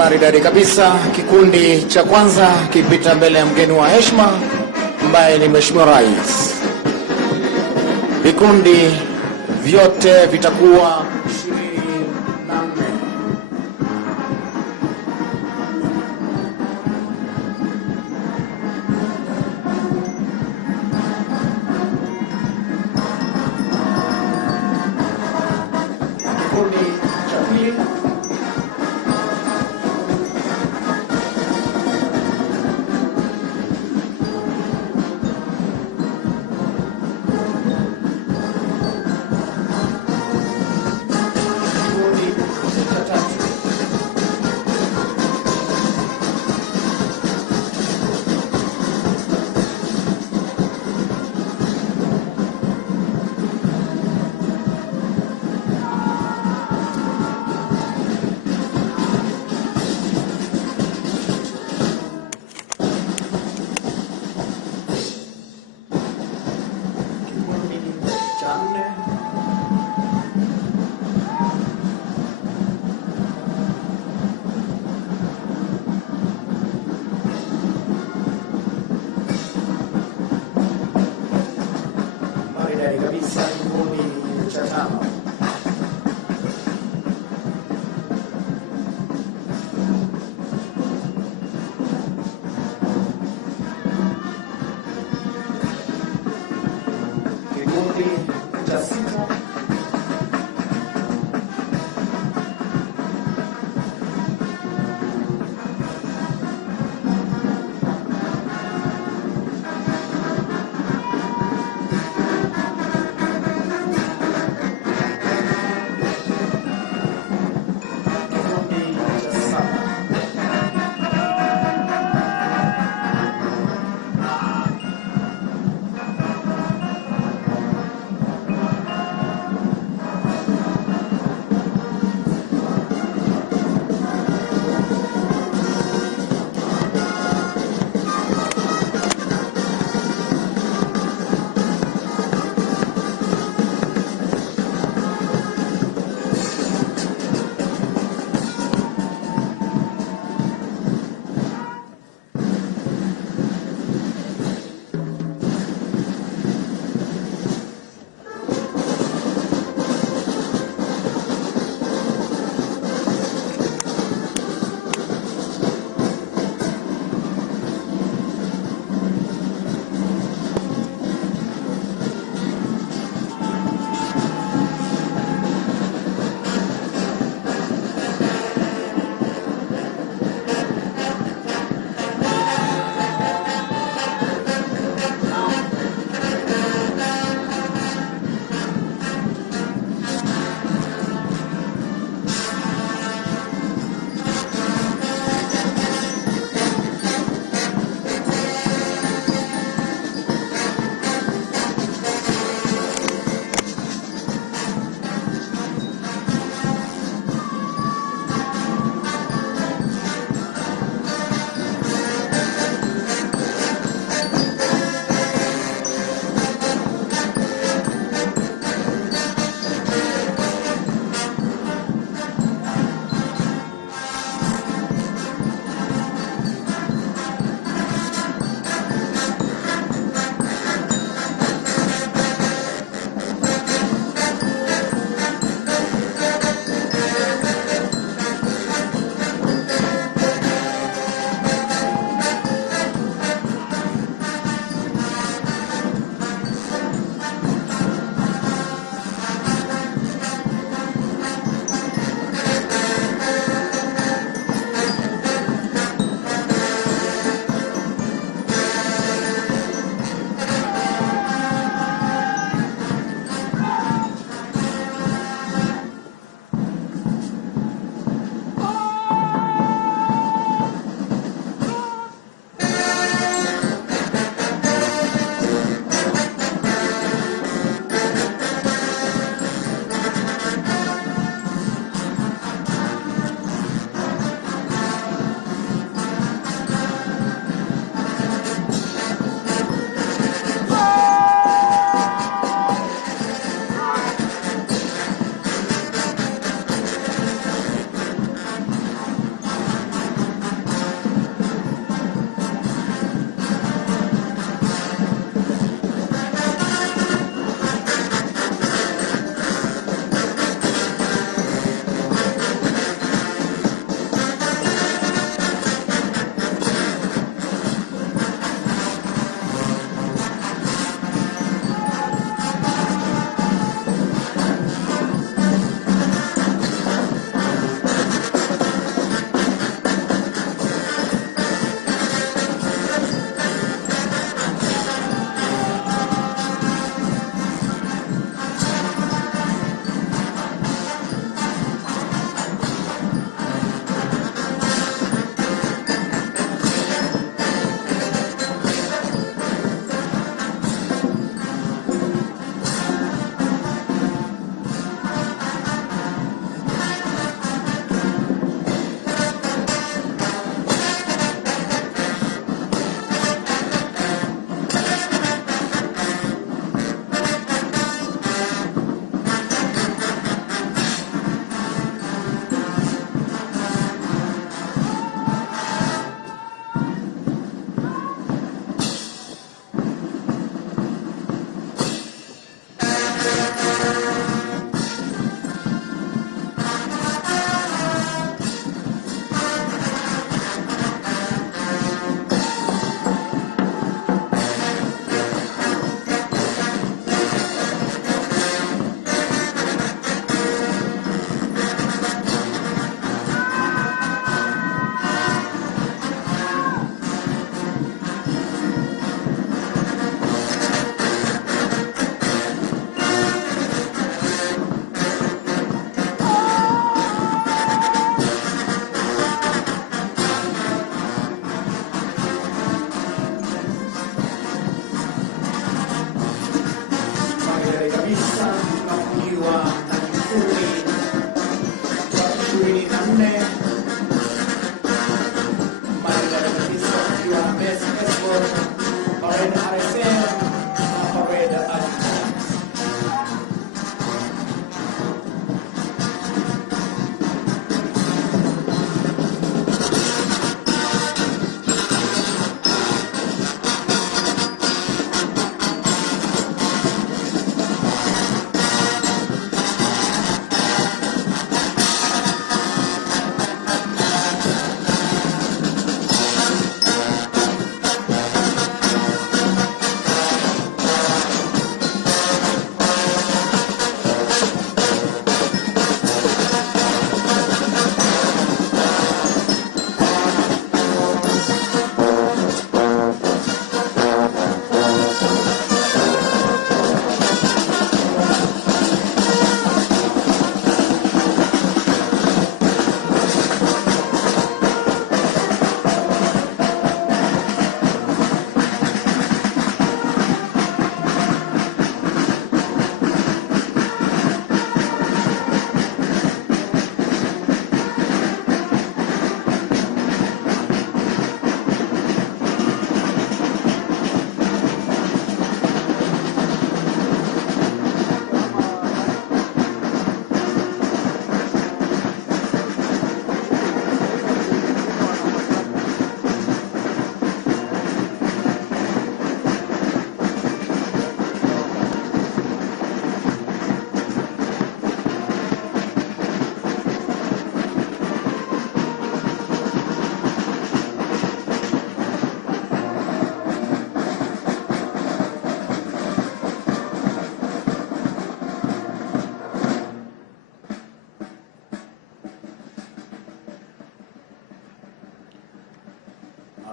Maridadi kabisa. Kikundi cha kwanza kipita mbele ya mgeni wa heshima ambaye ni Mheshimiwa Rais. Vikundi vyote vitakuwa 24. Kikundi cha pili kabisa. Kikundi cha tano kikundi cha sita Maridadi kabisa tunafungiwa na kikundi cha 24. Maridadi kabisa tukiwa na Best Escort, Parade RSM na Parade Adjutants.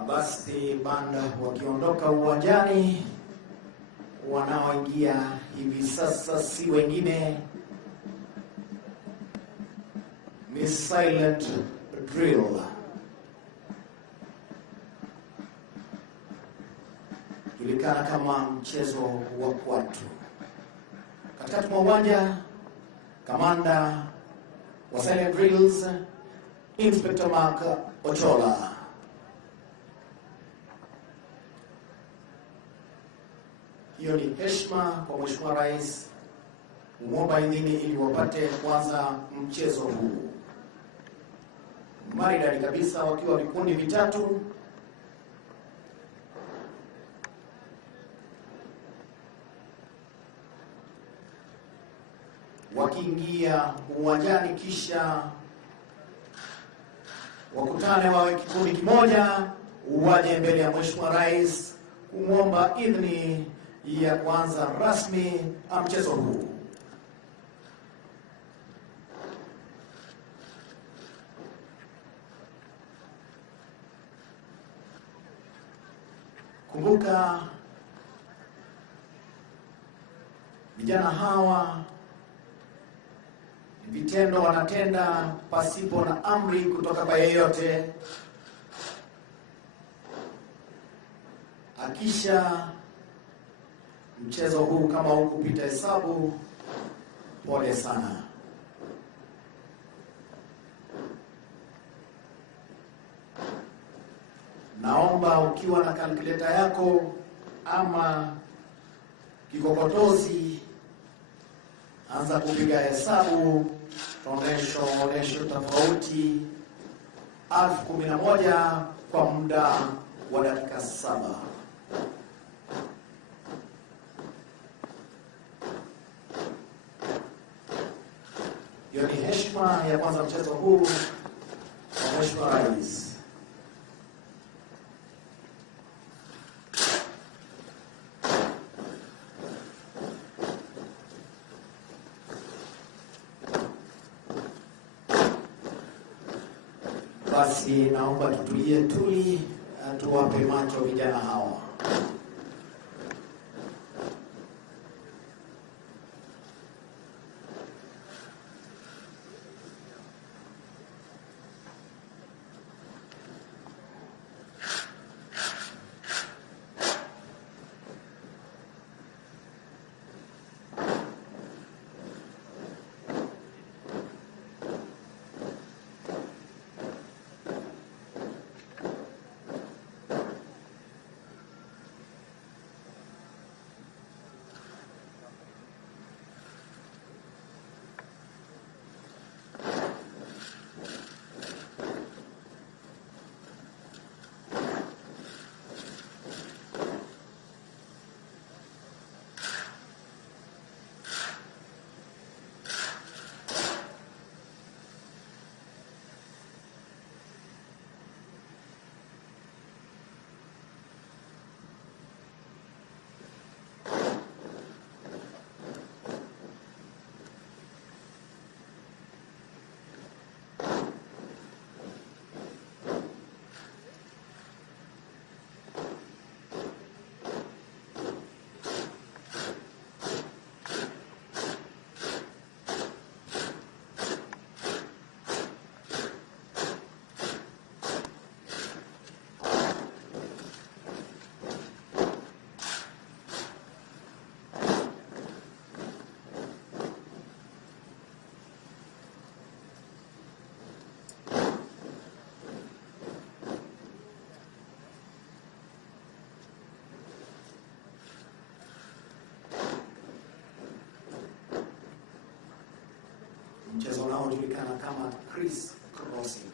Basi banda wakiondoka uwanjani, wanaoingia hivi sasa si wengine ni silent drill. Julikana kama mchezo wa kwatu. Katikati mwa uwanja, kamanda wa silent drills Inspector Mark Ochola. Hiyo ni heshima kwa Mheshimiwa Rais kumwomba idhini ili wapate kuanza mchezo huu. Maridadi kabisa wakiwa vikundi vitatu. Wakiingia uwanjani kisha wakutane wawe kikundi kimoja, uwaje mbele ya Mheshimiwa Rais kumwomba idhini ya kuanza rasmi mchezo huu. Kumbuka vijana hawa vitendo wanatenda pasipo na amri kutoka kwa yeyote. Akisha mchezo huu kama hukupita hesabu, pole sana. Naomba ukiwa na calculator yako ama kikokotozi, anza kupiga hesabu onesho tofauti 11,000 kwa muda wa dakika 7. Hiyo ni heshima ya kwanza mchezo huu wa Mheshimiwa Rais. Basi naomba tutulie tuli, tuwape macho vijana hawa. unaojulikana kama Criss Crossing.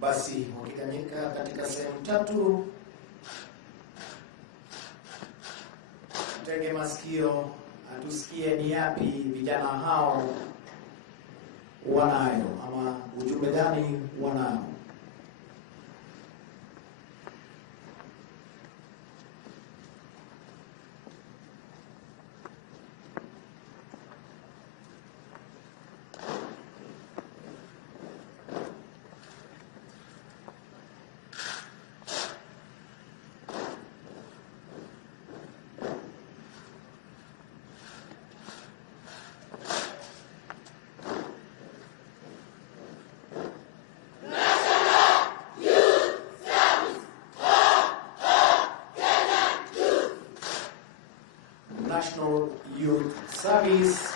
Basi wakigawanyika katika sehemu tatu, tege masikio atusikie ni yapi vijana hao wanayo, ama ujumbe gani wanayo. National Youth Service,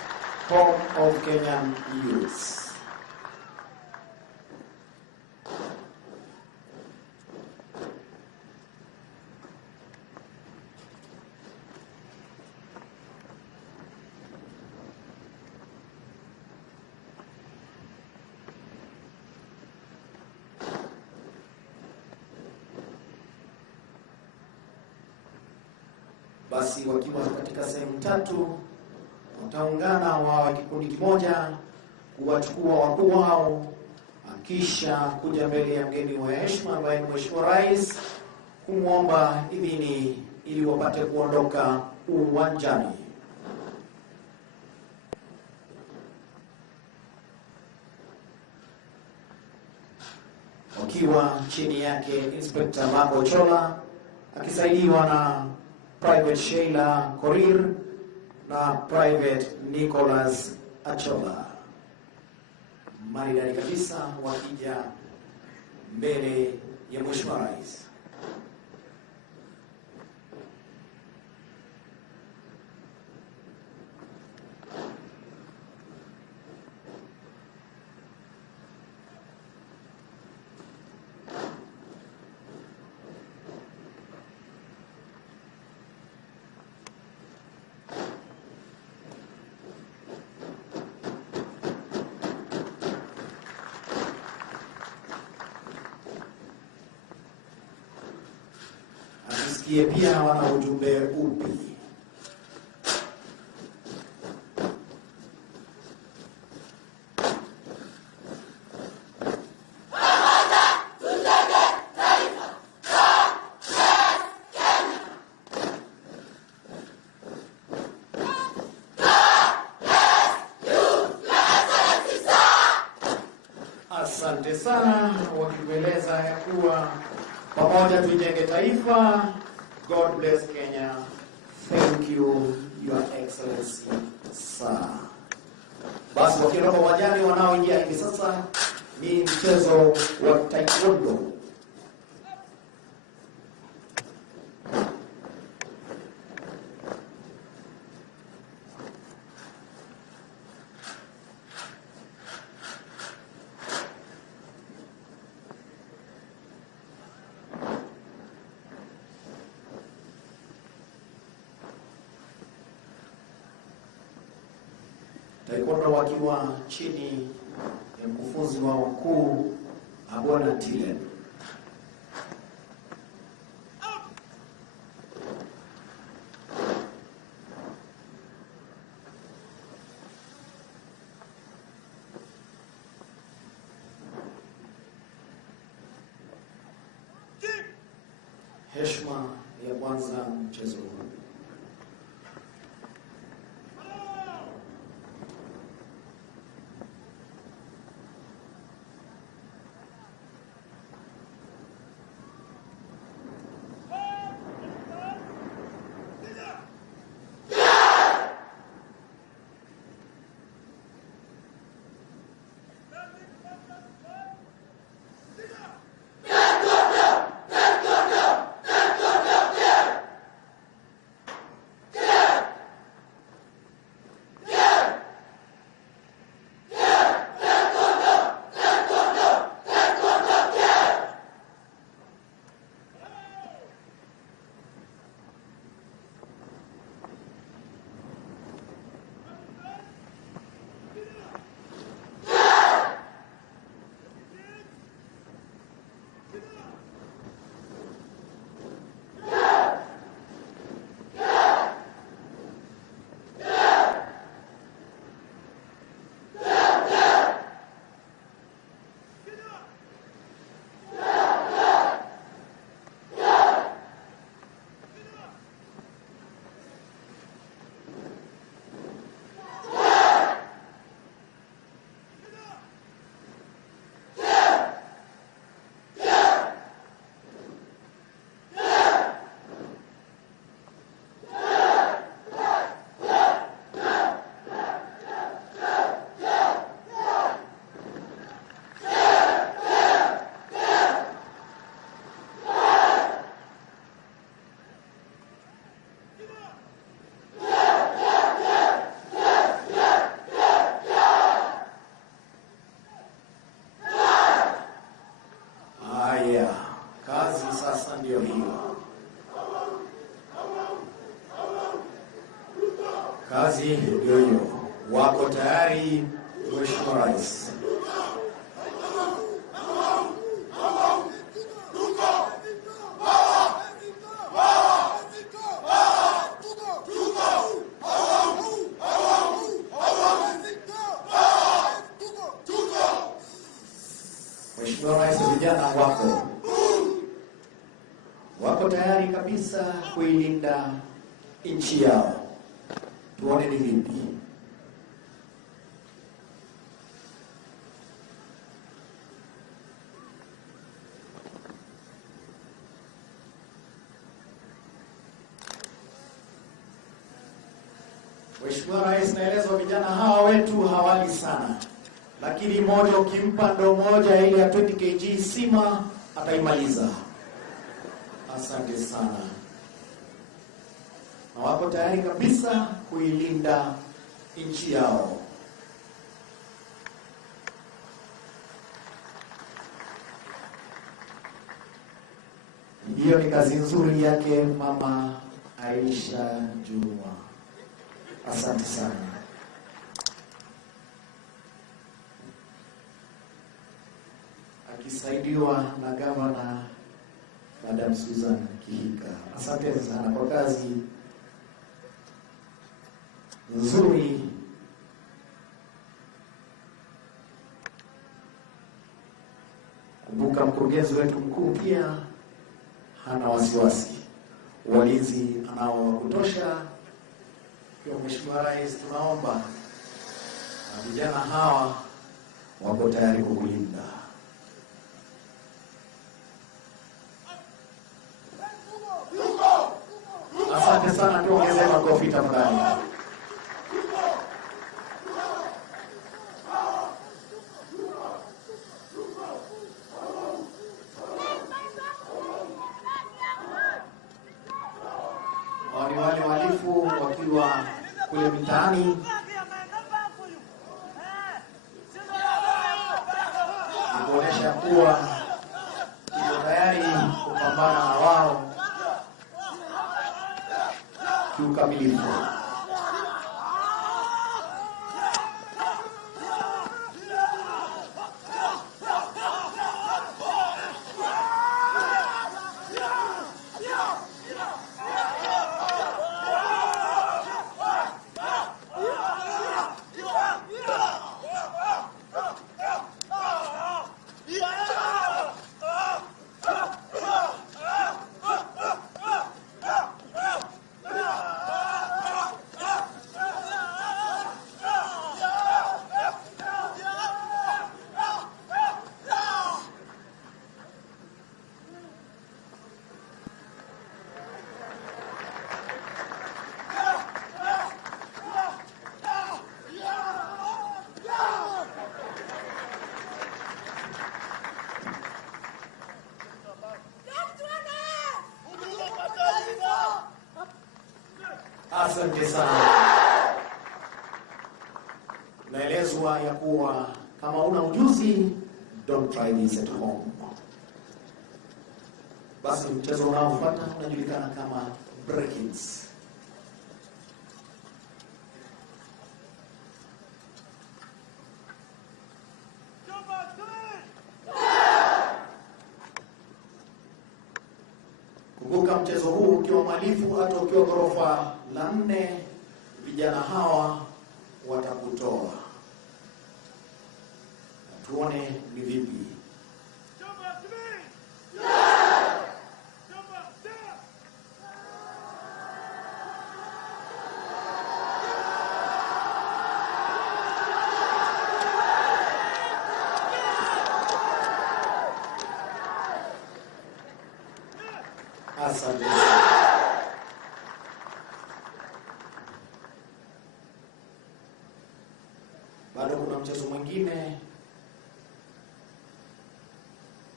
Home of Kenyan Youths. Basi wakiwa katika sehemu tatu, wataungana wawe kikundi kimoja kuwachukua wakuu wao, kisha kuja mbele ya mgeni wa heshima ambaye ni Mheshimiwa Rais, kumwomba idhini ili wapate kuondoka uwanjani. Wakiwa chini yake Inspector Marco Chola akisaidiwa na Private Sheila Korir na Private Nicholas Achola. Maridadi kabisa wakija mbele ya Mheshimiwa Rais. Tusikie pia wana ujumbe upi. Asante sana wakitueleza ya kuwa pamoja tujenge taifa. God bless Kenya. Thank you, Your Excellency, sir. Basi wakiondoka uwanjani, wanaoingia hivi sasa ni mchezo wa taekwondo. taekwondo wakiwa chini ya mkufunzi wao mkuu Bwana Tilen. Heshima ya kwanza mchezo huu. Kazi sasa ndio hiyo. Kazi ndio hiyo. Wako tayari, Mheshimiwa Rais? Mheshimiwa Rais, vijana wako tayari kabisa kuilinda nchi yao. Tuone ni vipi. Mheshimiwa Rais, naelezwa vijana hawa wetu hawali sana, lakini moja ukimpa ndo moja ile ya 20 kg sima ataimaliza. Asante sana. Na wako tayari kabisa kuilinda nchi yao. Hiyo ni kazi nzuri yake Mama Aisha Juma. Asante sana. Akisaidiwa na Gavana Madam Susan Kihika. Asante sana kwa kazi nzuri. Kumbuka mkurugenzi wetu mkuu pia hana wasiwasi. Walinzi anao wa kutosha. Kwa Mheshimiwa Rais, tunaomba vijana hawa wako tayari kukulinda. Asante sana, tuongeze makofi tafadhali. Wale walifu wakiwa kule mitaani kuonesha kuwa iko tayari kupambana na wao kiukamilifu. Asante sana. Naelezwa ya kuwa kama una ujuzi, don't try this at home. Basi mchezo unaofuata unajulikana kama break-ins. Kumbuka mchezo huu ukiwa malifu hata ukiwa ghorofa la 4, vijana hawa watakutoa. Tuone ni vipi. Asante. Bado kuna mchezo mwingine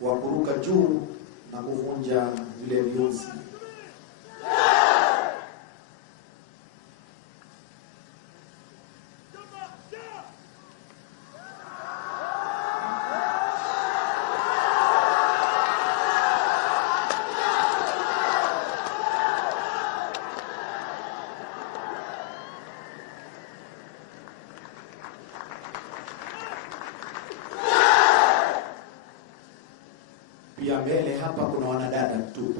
wa kuruka juu na kuvunja vile viunzi. Pia mbele hapa kuna wanadada tu.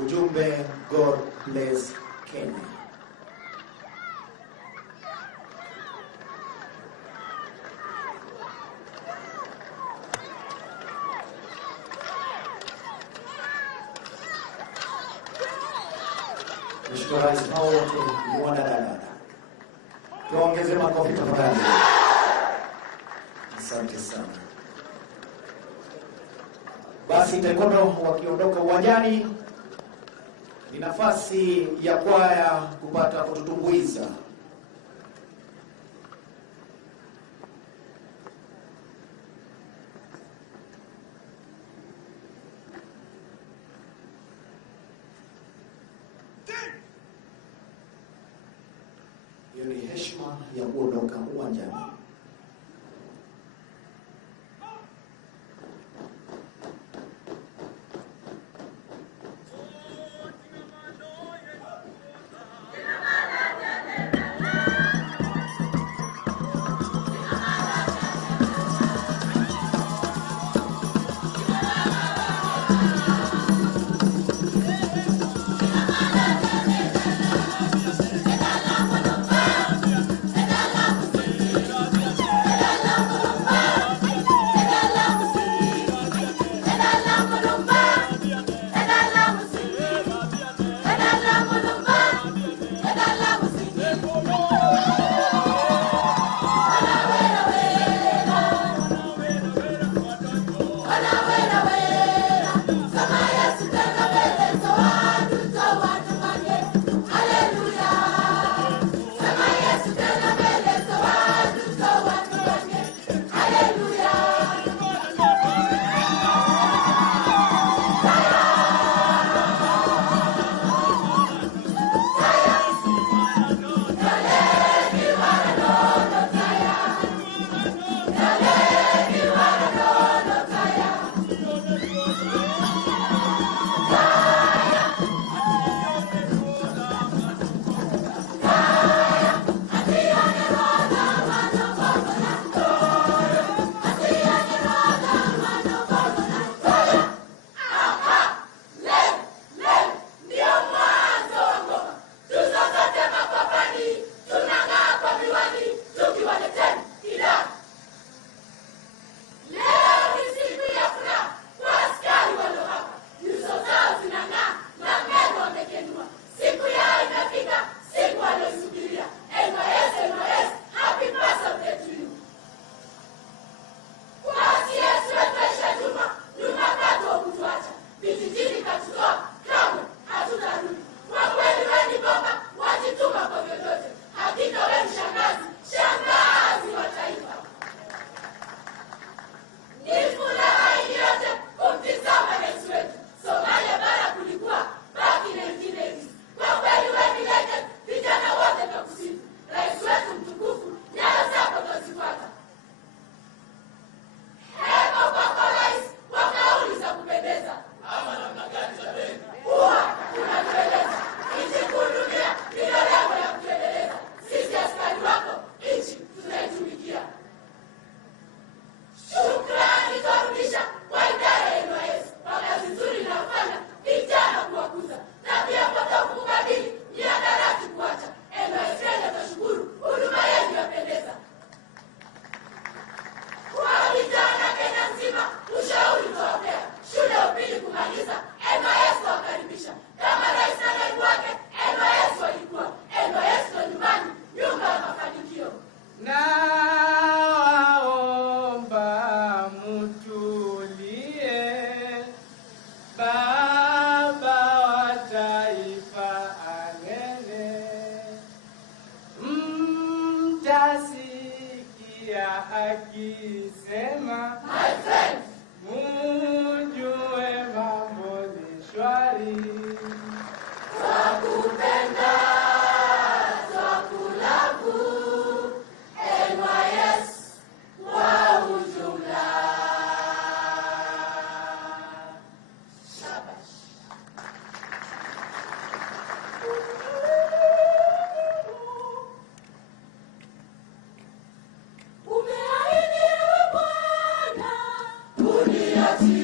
Ujumbe, God bless Kenya. Mheshimiwa Rais, hao wote ni wanadada. Tuongeze makofi tafadhali. Asante sana. Basi taekwondo wakiondoka uwanjani, ni nafasi ya kwaya kupata kututumbuiza. Hiyo ni heshima ya kuondoka uwanjani. Uniachi.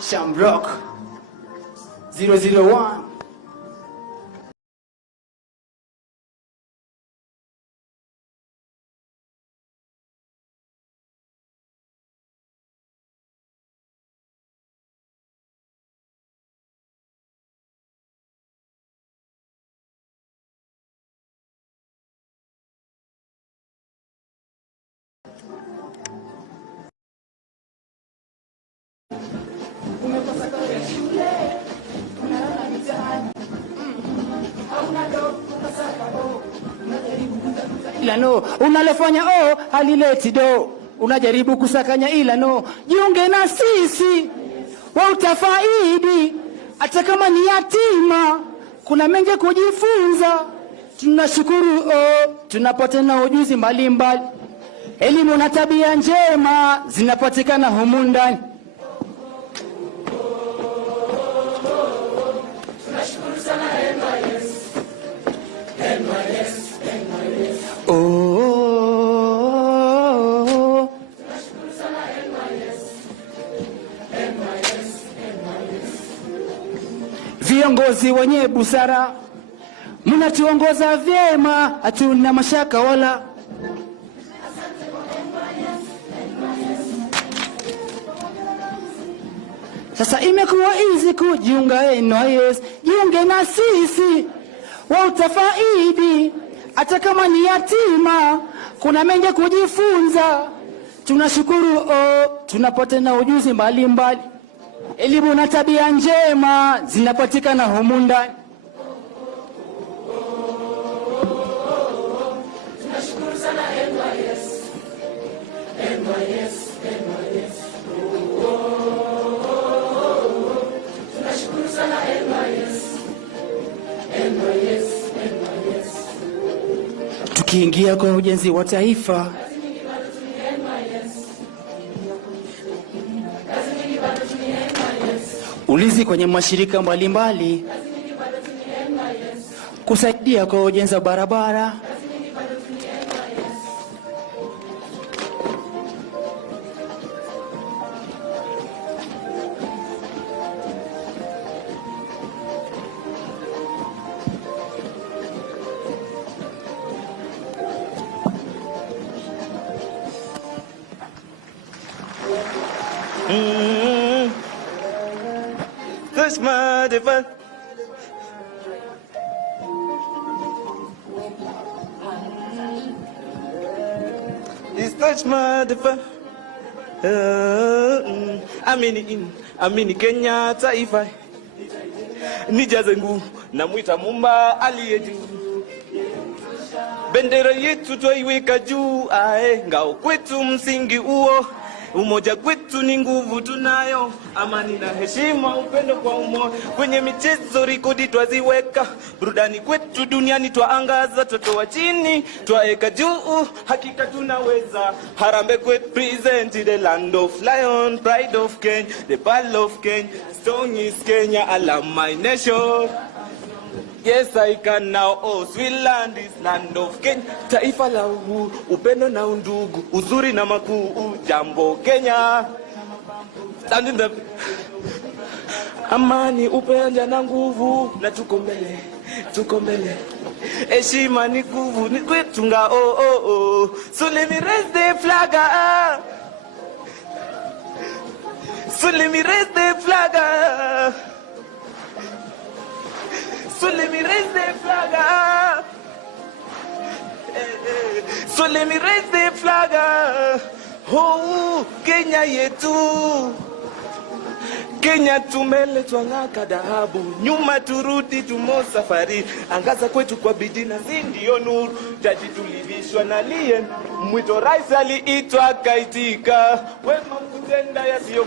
Shamrock 001. Ila no, unalofanya halileti do. Unajaribu kusakanya ila no. Jiunge na sisi, wa utafaidi. Hata kama ni yatima, kuna mengi kujifunza. Tunashukuru tunapata na ujuzi mbalimbali. Elimu na tabia njema zinapatikana humu ndani. Tunashukuru sana NYS. Tunashukuru sana NYS. Viongozi wenye busara, mnatuongoza vyema, hatuna mashaka wala. Sasa imekuwa easy kujiunga NYS. Jiunge na sisi, wa utafaidi. Hata kama ni yatima, kuna mengi kujifunza. Tunashukuru tunapata na ujuzi mbalimbali. Elimu na tabia njema zinapatikana humu ndani. Tunashukuru sana NYS. Tunashukuru sana NYS. Tukiingia kwa ujenzi wa taifa, ulizi kwenye mashirika mbalimbali, kusaidia kwa ujenzi wa barabara, Touch my device. It's touch my device. Amini Kenya taifa. Nijaze nguvu na mwita Mumba aliye juu. Bendera yetu twaiweka juu, ngao kwetu msingi uo. Umoja kwetu ni nguvu tunayo, amani na heshima, upendo kwa umoja. Kwenye michezo rekodi twaziweka, burudani kwetu duniani twaangaza. Toto chini twaeka juu, hakika tunaweza. Harambe kwetu present the land of lion, pride of Kenya, the pearl of Kenya, strong is Kenya, I love my nation. Yes, I can now. Oh, sweet land is land of Kenya. Taifa la uhuru, upendo na undugu, uzuri na makuu, jambo Kenya. Stand in the amani, upendo na nguvu, na tuko mbele. Heshima ni nguvu, ni kwetu nga So let me raise the flag. So let me raise the flag. So let me raise the flag. So let me raise the flag. Oh, Kenya yetu. Kenya tumeletwa ng'aka dhahabu, nyuma turudi tumo safari, angaza kwetu kwa bidii na ndio nuru, jaji tulivishwa na liye, mwito rais aliitwa kaitika, wema kutenda yasiyo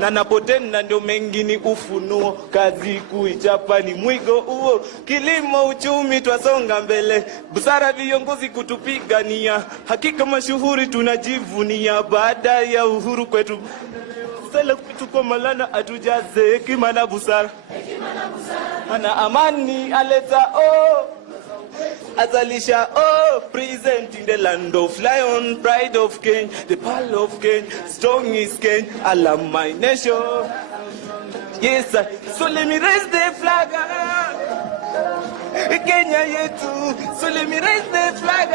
na napotenda ndio mengi ni ufunuo, kazi kuichapa ni mwigo huo, kilimo uchumi twasonga mbele, busara viongozi kutupigania, hakika mashuhuri tunajivunia, baada ya uhuru kwetu sala kutuko malana atujaze hekima na busara, ana amani aleta azalisha present in the land of lion, pride of Kenya, the pearl of Kenya, strong is Kenya, I love my nation. Yes, so let me raise the flag, Kenya yetu, so let me raise the flag,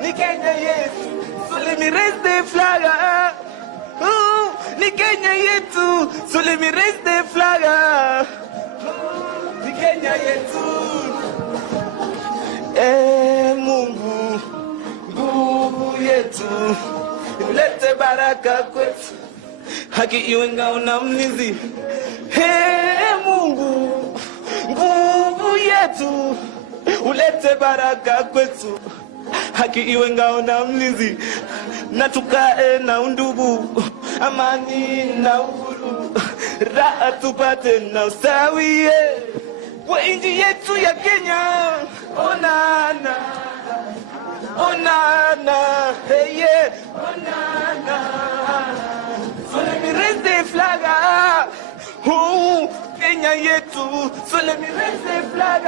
ni Kenya yetu, so let me raise the flag, ni Kenya yetu, so let me raise the flag, ni Kenya yetu. Mungu, nguvu yetu, lete baraka kwetu, haki iwe ngao na mlinzi. Mungu, nguvu yetu, ulete baraka kwetu, haki iwe ngao na mlinzi, na tukae na undugu, amani na uhuru, raha tupate na usawi kwa nchi yetu ya Kenya. Onana, onana, hey yeah, onana. So let me raise the flag, Kenya yetu. So let me raise the flag,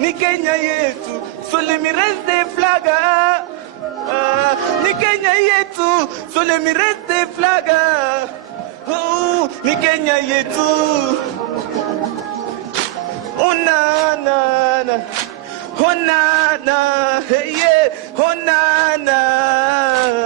ni Kenya yetu. So let me raise the flag, ni Kenya yetu. So let me raise the flag, ni Kenya yetu. Oh na na na, oh na na, hey yeah, oh na na.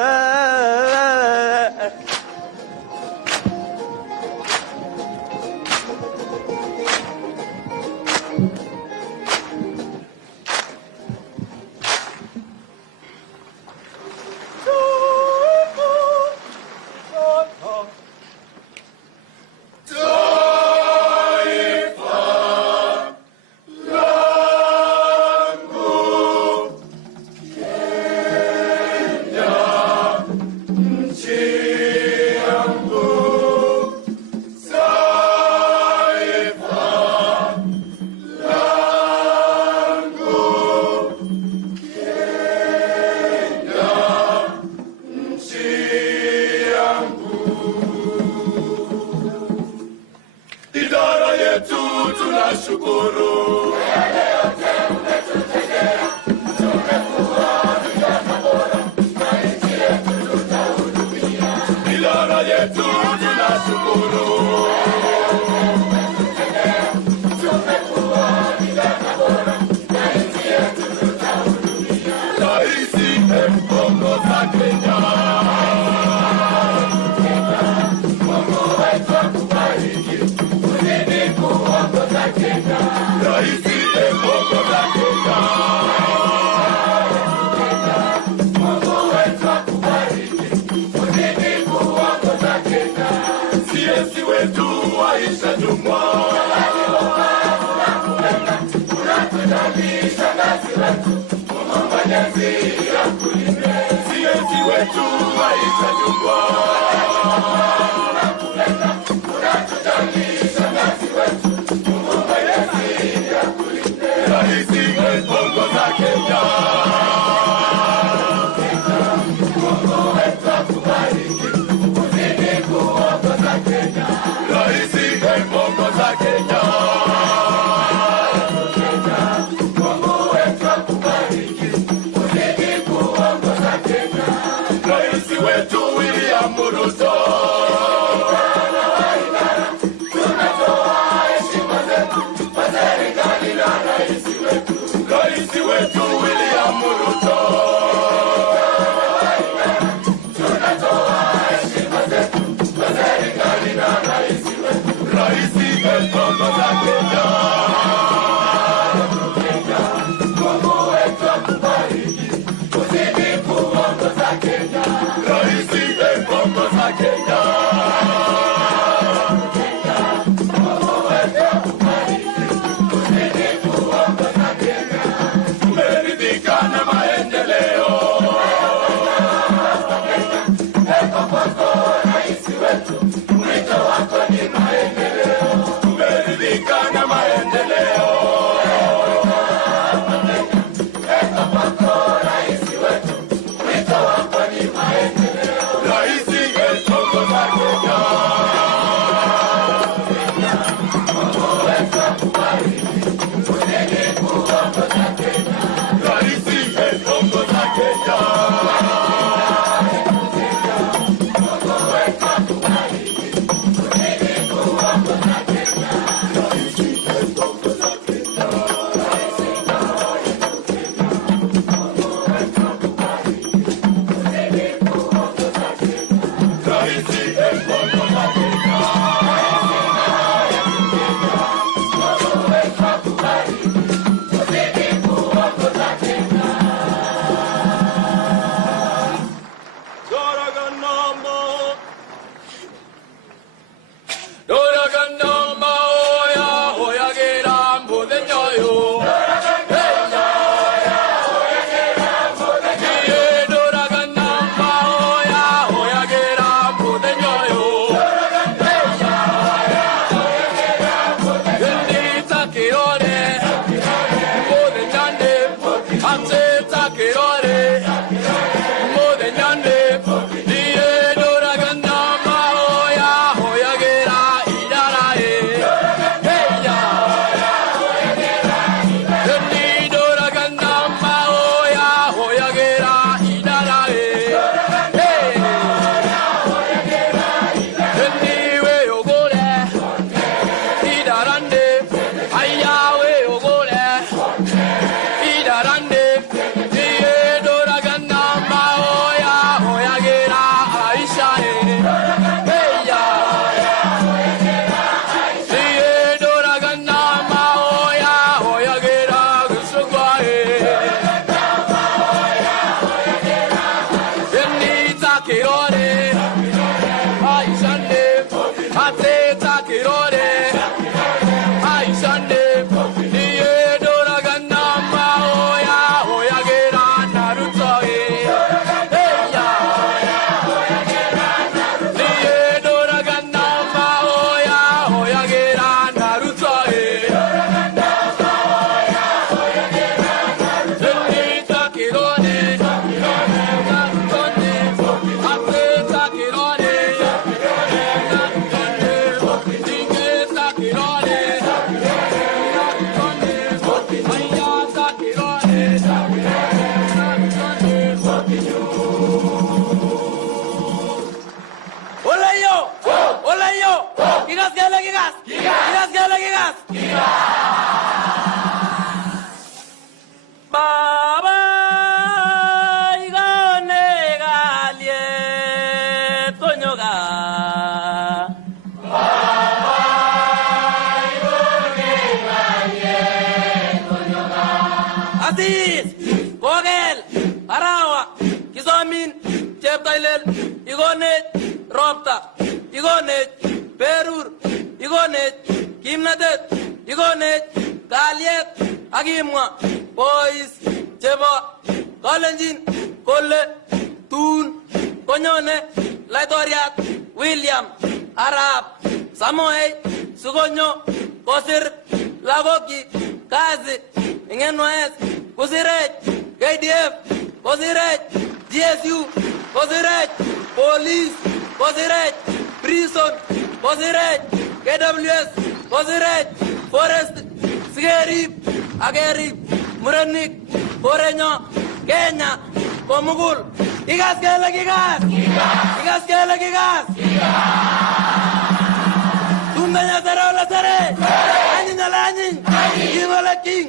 Rais wetu William Aziz, Kogel, Arawa, Kizomin, Cheptailel, Igonet, Ropta, Igonet, Perur, Igonet, Kimnatet, Igonet, Kaliet, Agimwa, Boys, Chebo, Kolenjin, Kole, Tun, Konyone, Laitoriat, William, Arab, Samoei, Sugonyo, Kosir, Lagoki, Kazi, Ingenwaes, Kosirej, KDF, Kosirej, GSU, Kosirej, Police, Kosirej, Prison, Kosirej, KWS, Kosirej, Forest, Sigerib, Agerib, Muranik, Korenyo, Kenya, Komugul, Igas Kele Gigas, Igas Kele Gigas, Tundanya Sarola Sare, Anin Alanin, King Ola King.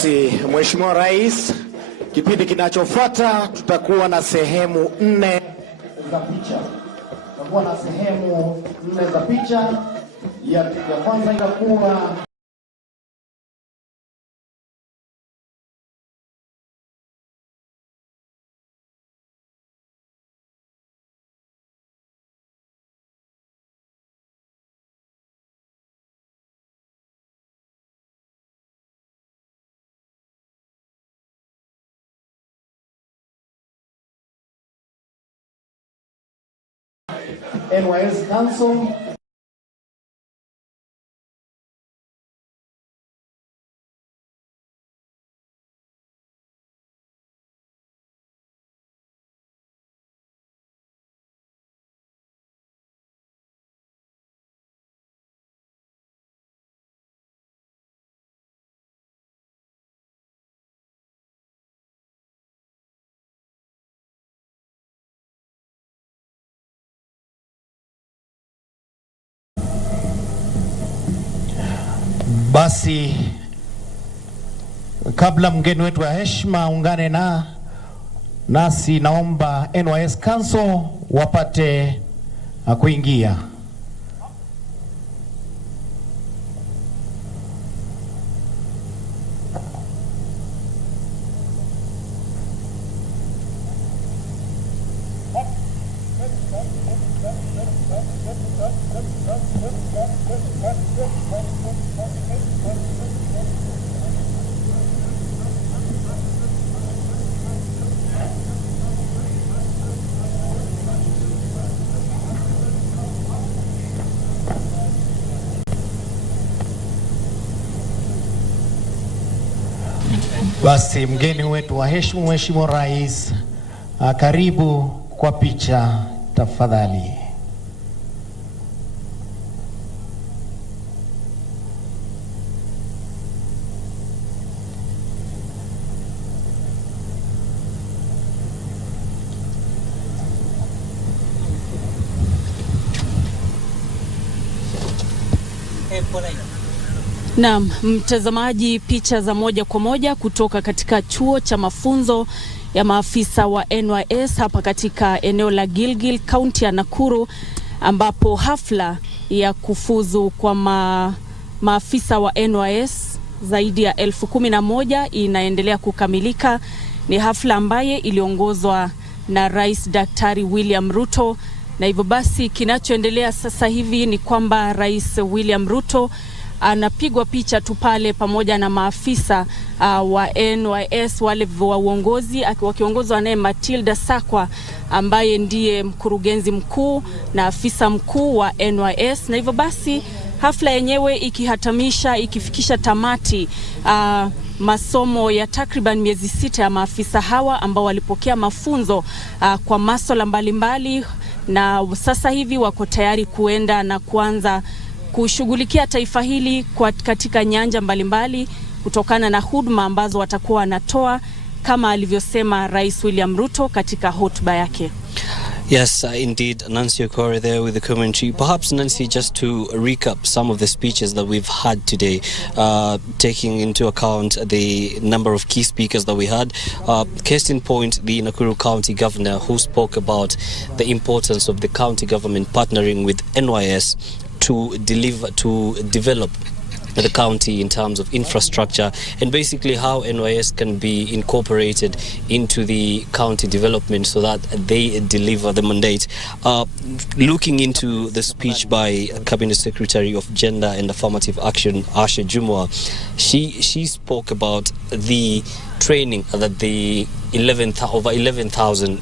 Basi Mheshimiwa Rais, kipindi kinachofuata tutakuwa na sehemu 4 za picha. Tutakuwa na sehemu 4 za picha. Ya kwanza itakuwa NYS Council. Basi kabla mgeni wetu wa heshima ungane nasi, naomba NYS Council wapate kuingia. Basi mgeni wetu wa heshima, Mheshimiwa Rais, karibu kwa picha tafadhali. Naam, mtazamaji, picha za moja kwa moja kutoka katika chuo cha mafunzo ya maafisa wa NYS hapa katika eneo la Gilgil, kaunti ya Nakuru, ambapo hafla ya kufuzu kwa maafisa wa NYS zaidi ya 11,000 inaendelea kukamilika. Ni hafla ambaye iliongozwa na Rais Daktari William Ruto, na hivyo basi kinachoendelea sasa hivi ni kwamba Rais William Ruto anapigwa picha tu pale pamoja na maafisa wa NYS wale wa uongozi, wakiongozwa naye Matilda Sakwa ambaye ndiye mkurugenzi mkuu na afisa mkuu wa NYS. Na hivyo basi hafla yenyewe ikifikisha tamati masomo ya takriban miezi 6 ya maafisa hawa ambao walipokea mafunzo kwa masuala mbalimbali, na sasa hivi wako tayari kuenda na kuanza kushughulikia taifa hili katika nyanja mbalimbali kutokana na huduma ambazo watakuwa wanatoa kama alivyosema Rais William Ruto katika hotuba yake. Yes, indeed, Nancy Okore there with the commentary. Perhaps, Nancy, just to recap some of the speeches that we've had today, taking into account the number of key speakers that we had. Case in point, the Nakuru County Governor, who spoke about the importance of the county government partnering with NYS to develop the county in terms of infrastructure, and basically how NYS can be incorporated into the county development so that they deliver the mandate. Looking into the speech by Cabinet Secretary of Gender and Affirmative Action, Asha Jumwa, she spoke about the training that the over 11,000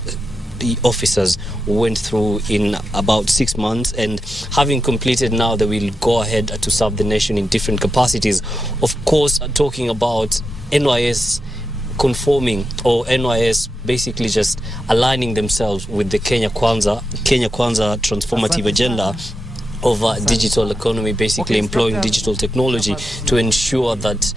officers went through in about 6 months, and having completed now, they will go ahead to serve the nation in different capacities. Of course, talking about NYS conforming, or NYS basically just aligning themselves with the Kenya Kwanza transformative agenda, digital economy, basically employing digital technology to ensure that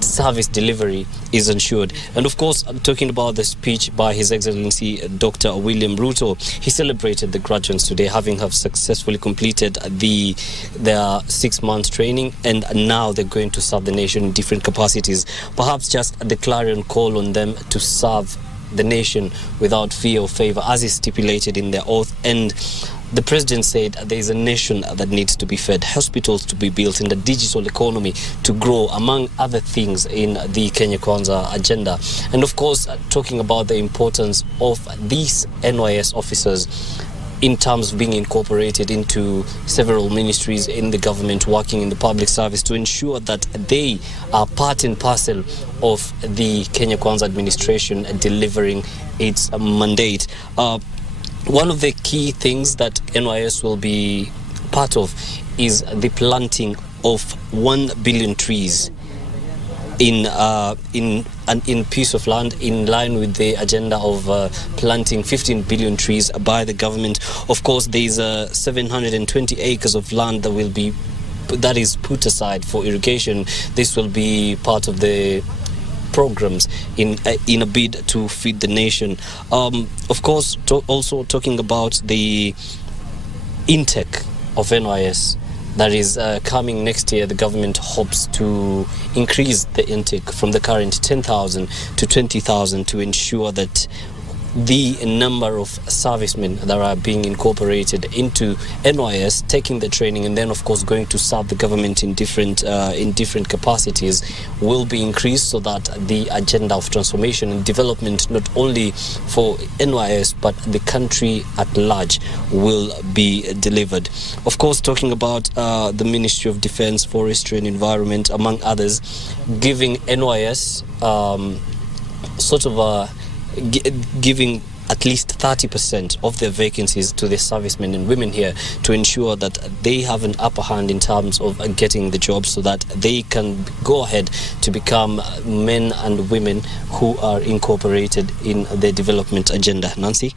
service delivery is ensured. And of course, talking about the speech by His Excellency Dr. William Ruto, he celebrated the graduates today, having have successfully completed their 6 months training, and now they're going to serve the nation in different capacities. Perhaps just the clarion call on them to serve the nation without fear or favor, as is stipulated in their oath. And the president said there is a nation that needs to be fed, hospitals to be built, and the digital economy to grow, among other things in the Kenya Kwanza agenda. And of course, talking about the importance of these NYS officers in terms of being incorporated into several ministries in the government, working in the public service to ensure that they are part and parcel of the Kenya Kwanza administration delivering its mandate. One of the key things that NYS will be part of is the planting of 1 billion trees in piece of land, in line with the agenda of planting 15 billion trees by the government. Of course, there is 720 acres of land that is put aside for irrigation. This will be part of the programs in a bid to feed the nation. Of course, also talking about the intake of NYS that is coming next year, the government hopes to increase the intake from the current 10,000 to 20,000 to ensure that the number of servicemen that are being incorporated into NYS, taking the training and then of course going to serve the government in different capacities will be increased, so that the agenda of transformation and development, not only for NYS but the country at large, will be delivered. Of course, talking about the Ministry of Defense, Forestry and Environment, among others, giving NYS giving at least 30% of their vacancies to the servicemen and women here to ensure that they have an upper hand in terms of getting the job, so that they can go ahead to become men and women who are incorporated in the development agenda. Nancy?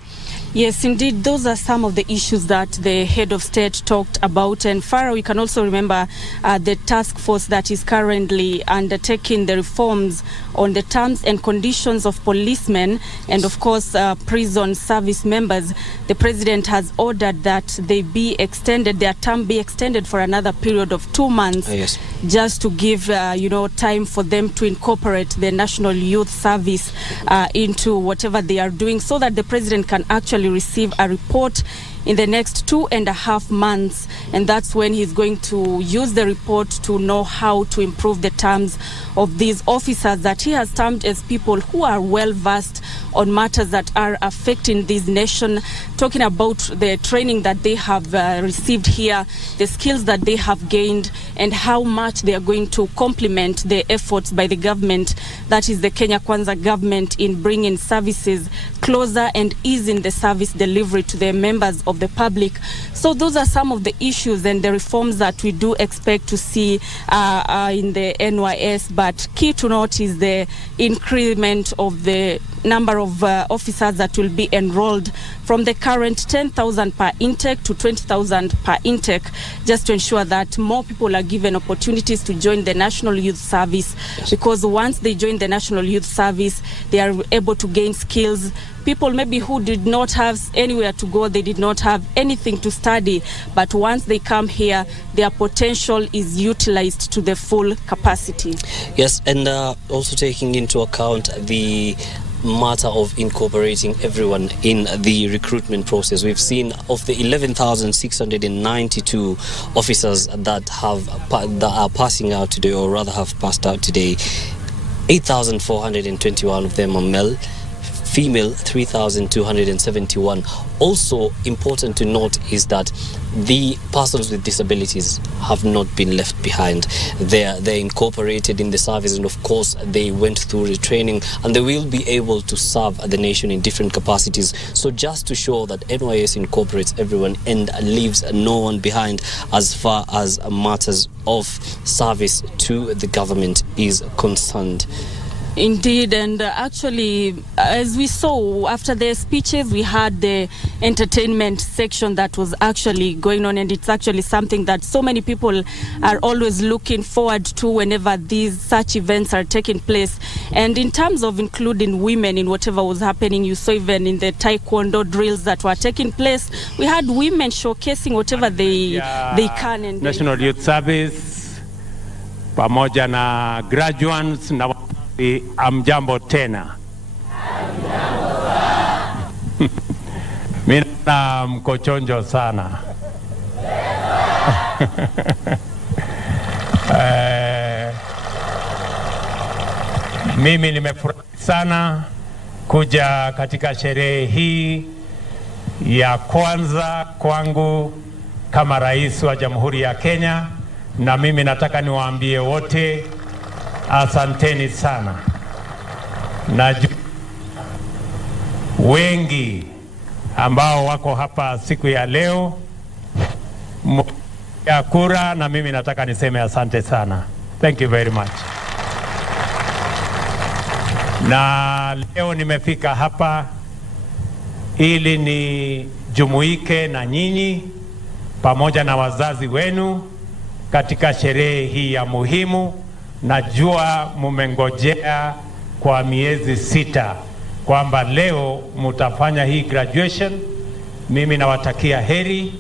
Yes, indeed, those are some of the issues that the head of state talked about. And Farah, we can also remember the task force that is currently undertaking the reforms on the terms and conditions of policemen and, of course, prison service members. The president has ordered that they be extended, their term be extended for another period of 2 months, yes, just to give, time for them to incorporate the National Youth Service into whatever they are doing, so that the president can actually receive a report in the next 2.5 months, and that's when he's going to use the report to know how to improve the terms of these officers that he has termed as people who are well versed on matters that are affecting this nation, talking about the training that they have received here, the skills that they have gained, and how much they are going to complement the efforts by the government, that is the Kenya Kwanza government, in bringing services closer and easing the service delivery to the members of the public. So those are some of the issues and the reforms that we do expect to see in the NYS. But key to note is the increment of the number of officers that will be enrolled from the current 10,000 per intake to 20,000 per intake, just to ensure that more people are given opportunities to join the National Youth Service. Yes. Because once they join the National Youth Service, they are able to gain skills. People maybe who did not have anywhere to go, they did not have anything to study, but once they come here, their potential is utilized to the full capacity. Yes, and also taking into account the matter of incorporating everyone in the recruitment process. We've seen of the 11,692 officers that are passing out today, or rather have passed out today, 8,421 of them are male. Female, 3,271. Also important to note is that the persons with disabilities have not been left behind. They're incorporated in the service, and of course they went through the training, and they will be able to serve the nation in different capacities. So just to show that NYS incorporates everyone and leaves no one behind as far as matters of service to the government is concerned. Indeed, and actually, as we saw after the speeches, we had the entertainment section that was actually going on, and it's actually something that so many people are always looking forward to whenever these such events are taking place. And in terms of including women in whatever was happening, you saw even in the taekwondo drills that were taking place, we had women showcasing whatever they can. And National Youth Service, pamoja na graduates na amjambo tena. Mimi na mkochonjo sana. Mimi nimefurahi sana kuja katika sherehe hii ya kwanza kwangu kama rais wa Jamhuri ya Kenya, na mimi nataka niwaambie wote asanteni sana. Na wengi ambao wako hapa siku ya leo ya kura, na mimi nataka niseme asante sana. Thank you very much. Na leo nimefika hapa ili nijumuike na nyinyi pamoja na wazazi wenu katika sherehe hii ya muhimu. Najua mumengojea kwa miezi 6 kwamba leo mutafanya hii graduation. Mimi nawatakia heri,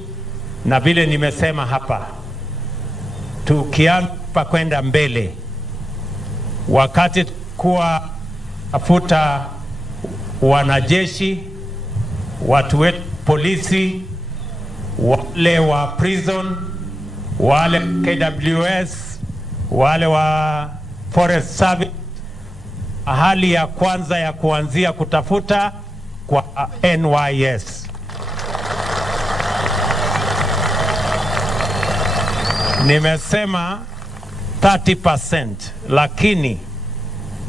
na vile nimesema hapa, tukianza kwenda mbele, wakati kuwa afuta wanajeshi, watu wetu polisi, wale wa prison, wale KWS, wale wa Forest Service, hali ya kwanza ya kuanzia kutafuta kwa NYS. Nimesema 30%, lakini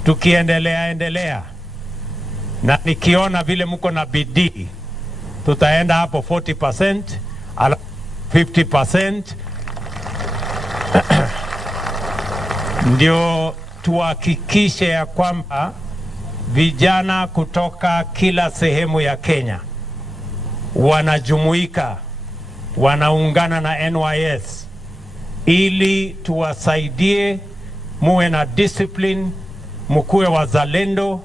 tukiendelea na nikiona vile mko na bidii, tutaenda hapo 40%, 50%. Ndio tuhakikishe ya kwamba vijana kutoka kila sehemu ya Kenya wanajumuika, wanaungana na NYS ili tuwasaidie muwe na discipline, mkuwe wazalendo,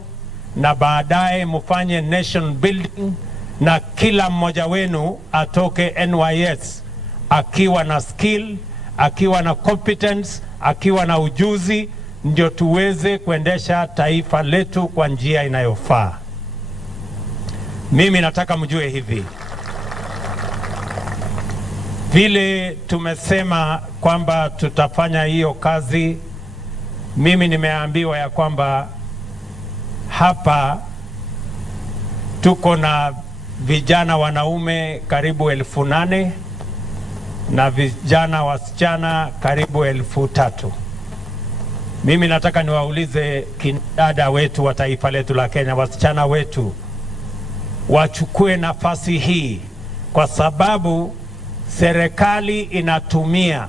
na baadaye mufanye nation building, na kila mmoja wenu atoke NYS akiwa na skill, akiwa na competence, akiwa na ujuzi, ndio tuweze kuendesha taifa letu kwa njia inayofaa. Mimi nataka mjue hivi, vile tumesema kwamba tutafanya hiyo kazi, mimi nimeambiwa ya kwamba hapa tuko na vijana wanaume karibu 8,000 na vijana wasichana karibu 3,000. Mimi nataka niwaulize kinadada wetu wa taifa letu la Kenya, wasichana wetu wachukue nafasi hii, kwa sababu serikali inatumia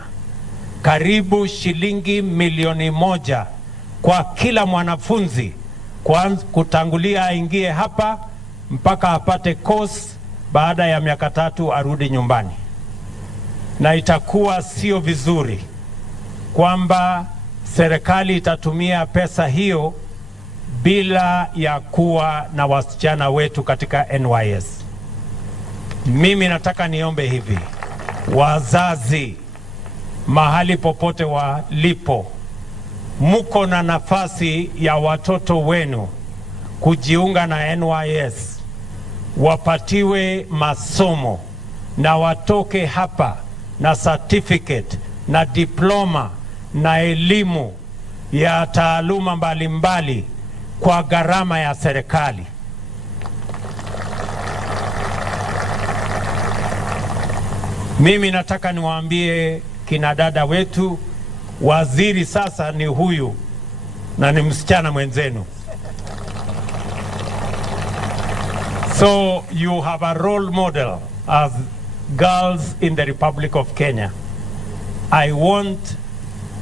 karibu shilingi milioni 1 kwa kila mwanafunzi kutangulia aingie hapa mpaka apate course, baada ya miaka 3 arudi nyumbani. Na itakuwa sio vizuri kwamba serikali itatumia pesa hiyo bila ya kuwa na wasichana wetu katika NYS. Mimi nataka niombe hivi, wazazi mahali popote walipo, muko na nafasi ya watoto wenu kujiunga na NYS, wapatiwe masomo na watoke hapa na certificate na diploma na elimu ya taaluma mbalimbali kwa gharama ya serikali. Mimi nataka niwaambie kina dada wetu, waziri sasa ni huyu na ni msichana mwenzenu. So you have a role model as girls in the Republic of Kenya. I want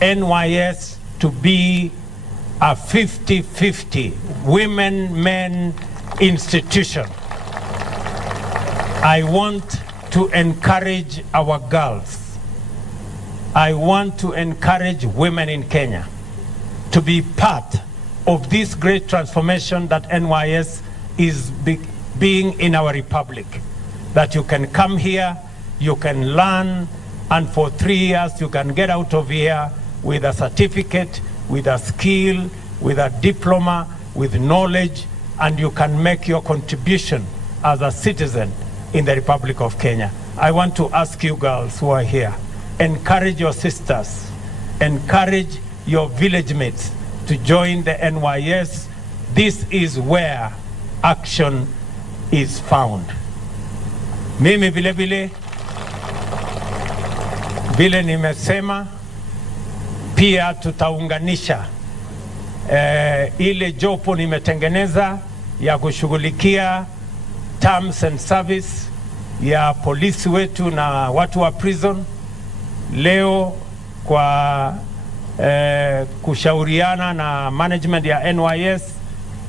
NYS to be a 50-50 women-men institution. I want to encourage our girls. I want to encourage women in Kenya to be part of this great transformation that NYS is being in our republic. That you can come here, you can learn, and for 3 years you can get out of here with a certificate, with a skill, with a diploma, with knowledge, and you can make your contribution as a citizen in the Republic of Kenya. I want to ask you girls who are here, encourage your sisters, encourage your village mates to join the NYS. This is where action is found. Mimi vile nimesema, pia tutaunganisha ile jopo nimetengeneza ya kushughulikia terms and service ya polisi wetu na watu wa prison. Leo kwa kushauriana na management ya NYS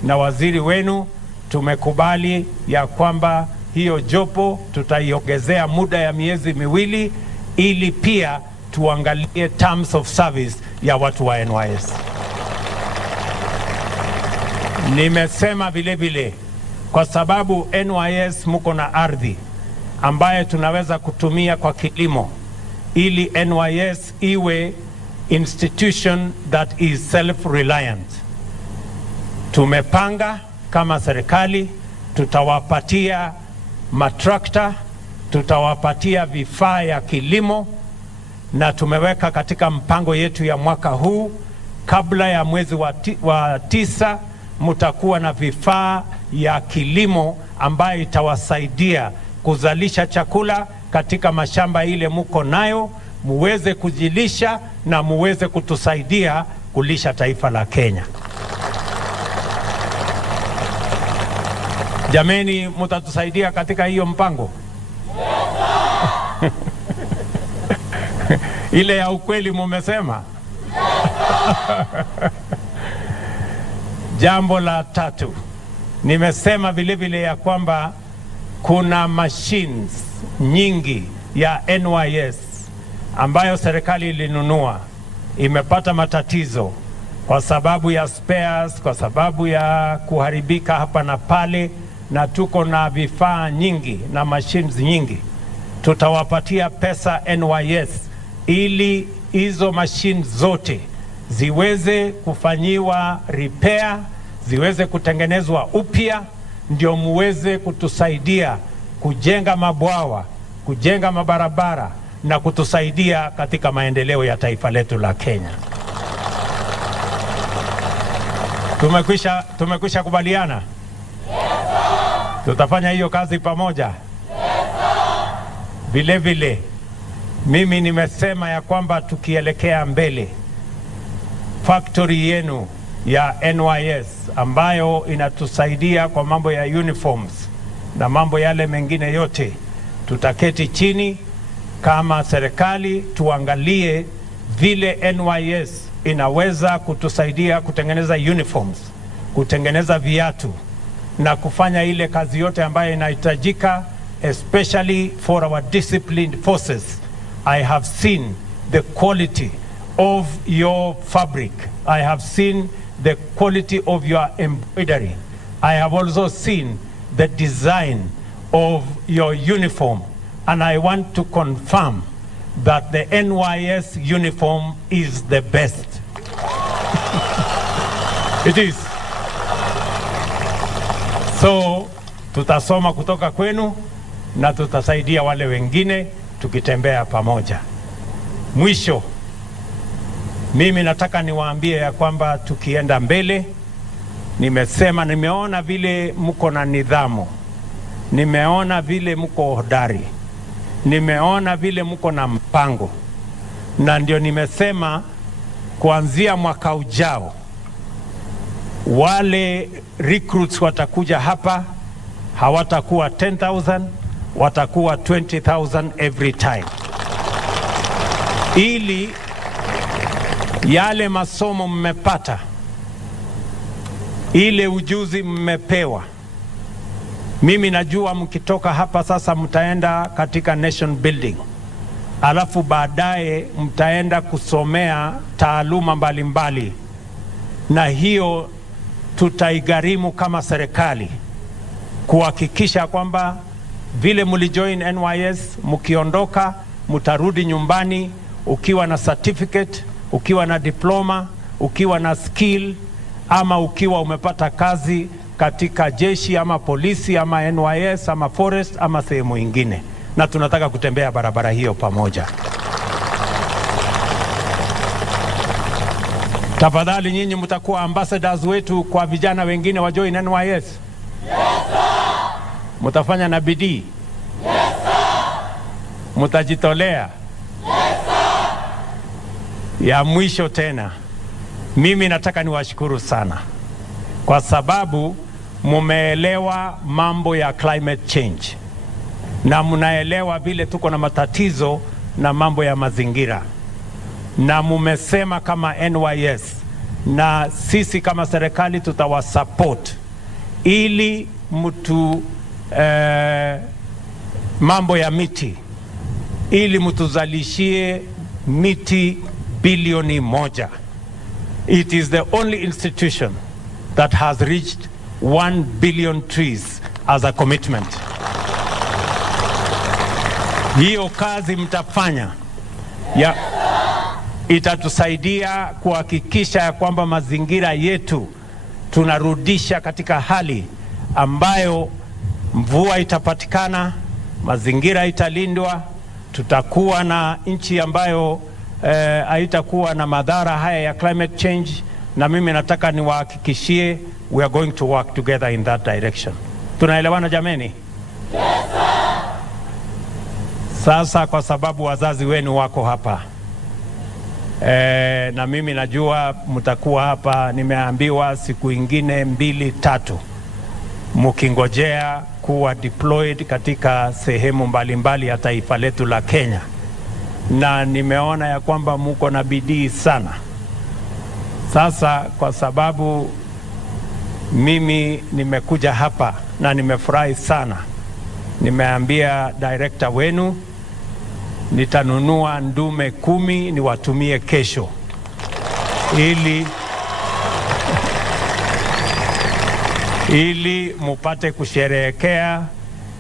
na waziri wenu, tumekubali ya kwamba hiyo jopo tutaiongezea muda ya miezi miwili ili pia tuangalie terms of service ya watu wa NYS. Nimesema vile kwa sababu NYS muko na ardhi ambaye tunaweza kutumia kwa kilimo, ili NYS iwe institution that is self-reliant. Tumepanga kama serikali, tutawapatia matrakta, tutawapatia vifaa ya kilimo, na tumeweka katika mpango yetu ya mwaka huu, kabla ya mwezi wa 9 mutakuwa na vifaa ya kilimo ambayo itawasaidia kuzalisha chakula katika mashamba ile muko nayo, muweze kujilisha na muweze kutusaidia kulisha taifa la Kenya. Jameni, mutatusaidia katika hiyo mpango? Ile ya ukweli mumesema? Jambo la tatu, nimesema vile ya kwamba kuna machines nyingi ya NYS ambayo serikali ilinunua, imepata matatizo kwa sababu ya spares, kwa sababu ya kuharibika hapa na pale, na tuko na vifaa nyingi na machines nyingi. Tutawapatia pesa NYS ili hizo machines zote ziweze kufanyiwa repair, ziweze kutengenezwa upya, ndio muweze kutusaidia kujenga mabwawa, kujenga mabarabara na kutusaidia katika maendeleo ya taifa letu la Kenya. Tumekwisha kubaliana? Yes, sir. Tutafanya hiyo kazi pamoja? Yes, sir. Vile mimi nimesema ya kwamba tukielekea mbele, factory yenu ya NYS ambayo inatusaidia kwa mambo ya uniforms na mambo yale mengine yote, tutaketi chini kama serikali tuangalie vile NYS inaweza kutusaidia kutengeneza uniforms, kutengeneza viatu na kufanya ile kazi yote ambayo inahitajika, especially for our disciplined forces. I have seen the quality of your fabric. I have seen the quality of your embroidery. I have also seen the design of your uniform, and I want to confirm that the NYS uniform is the best. It is. So, tutasoma kutoka kwenu na tutasaidia wale wengine tukitembea pamoja. Mwisho, mimi nataka niwaambie ya kwamba tukienda mbele, nimeona vile mko na nidhamu, nimeona vile mko hodari, nimeona vile mko na mpango, na ndio nimesema kuanzia mwaka ujao wale recruits watakuja hapa, hawatakuwa 10,000, watakuwa 20,000 every time, ili yale masomo mmepata ile ujuzi mmepewa. Mimi najua mkitoka hapa sasa mtaenda katika nation building, alafu baadaye mtaenda kusomea taaluma mbalimbali, na hiyo tutaigharimu kama serikali kuhakikisha kwamba vile mlijoin NYS, mkiondoka mtarudi nyumbani ukiwa na certificate, ukiwa na diploma, ukiwa na skill, ama ukiwa umepata kazi katika jeshi ama polisi ama NYS ama forest ama sehemu ingine, na tunataka kutembea barabara hiyo pamoja. Tafadhali nyinyi mtakuwa ambassadors wetu kwa vijana wengine wa join NYS. Yes, sir. Mtafanya na bidii. Yes, sir. Mtajitolea. Yes, sir. Ya mwisho tena, mimi nataka niwashukuru sana kwa sababu mumeelewa mambo ya climate change na mnaelewa vile tuko na matatizo na mambo ya mazingira, na mumesema kama NYS na sisi kama serikali tutawasupport ili mtu mambo ya miti, ili mtuzalishie miti bilioni 1. It is the only institution that has reached 1 billion trees as a commitment. Hiyo kazi mtafanya ya itatusaidia kuhakikisha ya kwamba mazingira yetu tunarudisha katika hali ambayo mvua itapatikana, mazingira italindwa, tutakuwa na nchi ambayo haitakuwa na madhara haya ya climate change, na mimi nataka niwahakikishie we are going to work together in that direction. Tunaelewana jameni? Yes, sir. Sasa kwa sababu wazazi wenu wako hapa, na mimi najua mtakuwa hapa, nimeambiwa siku ingine 2-3 mkingojea kuwa deployed katika sehemu mbalimbali ya taifa letu la Kenya, na nimeona ya kwamba muko na bidii sana. Sasa kwa sababu mimi nimekuja hapa na nimefurahi sana, nimeambia director wenu nitanunua ndume 10 niwatumie kesho ili mupate kusherehekea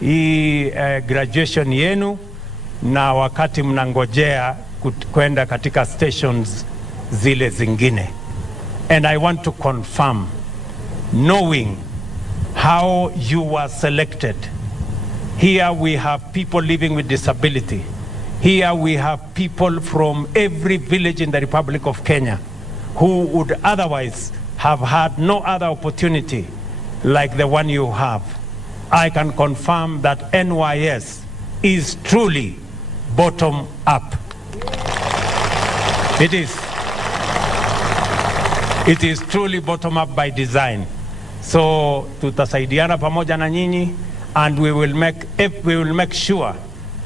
hii graduation yenu, na wakati mnangojea kwenda katika stations zile zingine. And I want to confirm, knowing how you were selected, here we have people living with disability. Here we have people from every village in the Republic of Kenya who would otherwise have had no other opportunity like the one you have. I can confirm that NYS is truly bottom up. It is truly bottom up by design. So tutasaidiana pamoja na nyinyi, and we will make sure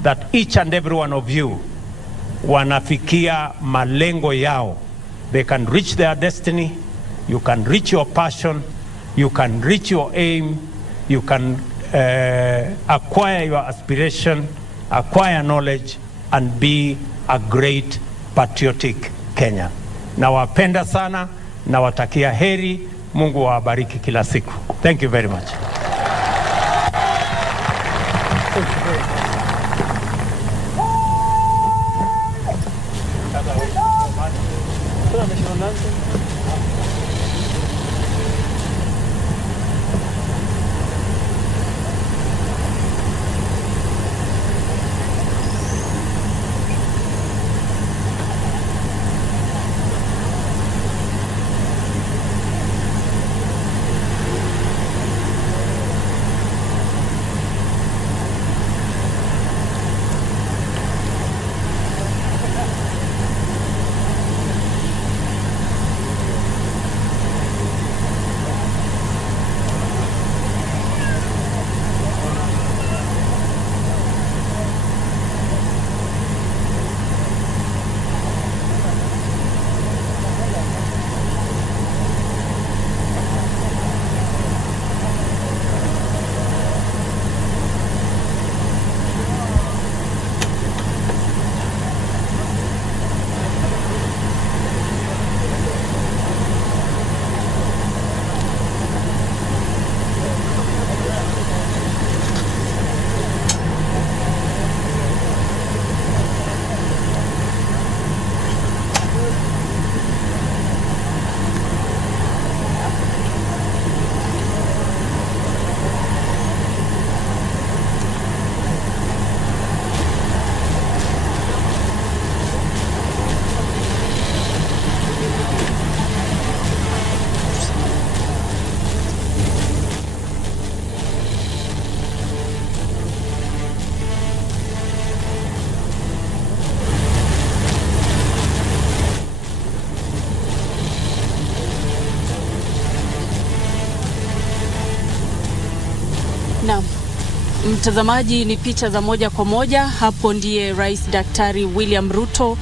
that each and every one of you wanafikia malengo yao. They can reach their destiny, you can reach your passion, you can reach your aim, you can acquire your aspiration, acquire knowledge, and be a great patriotic Kenyan. Nawapenda sana, nawatakia heri, Mungu awabariki kila siku. Thank you very much. Naam. Mtazamaji, ni picha za moja kwa moja. Hapo ndiye Rais Daktari William Ruto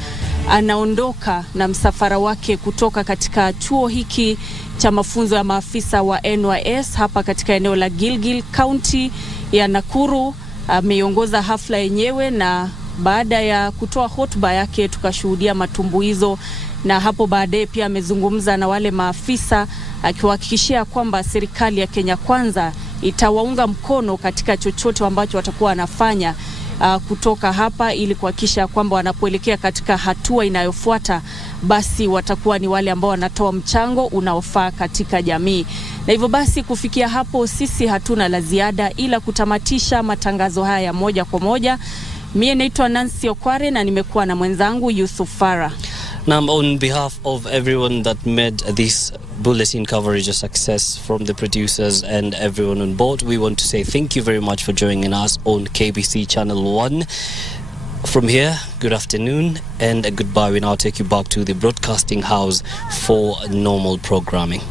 anaondoka na msafara wake kutoka katika chuo hiki cha mafunzo ya maafisa wa NYS hapa katika eneo la Gilgil, kaunti ya Nakuru. Ameongoza hafla yenyewe, na baada ya kutoa hotuba yake tukashuhudia matumbuizo, na hapo baadaye pia amezungumza na wale maafisa akiwahakikishia kwamba serikali ya Kenya Kwanza itawaunga mkono katika chochote ambacho watakuwa wanafanya kutoka hapa, ili kuhakikisha kwamba wanapoelekea katika hatua inayofuata basi watakuwa ni wale ambao wanatoa mchango unaofaa katika jamii. Na hivyo basi kufikia hapo sisi hatuna la ziada ila kutamatisha matangazo haya moja kwa moja. Mie naitwa Nancy Okware na nimekuwa na mwenzangu Yusuf Farah. Now, on behalf of everyone that made this bulletin coverage a success, from the producers and everyone on board, we want to say thank you very much for joining us on KBC Channel 1. From here, good afternoon and goodbye. We now take you back to the broadcasting house for normal programming.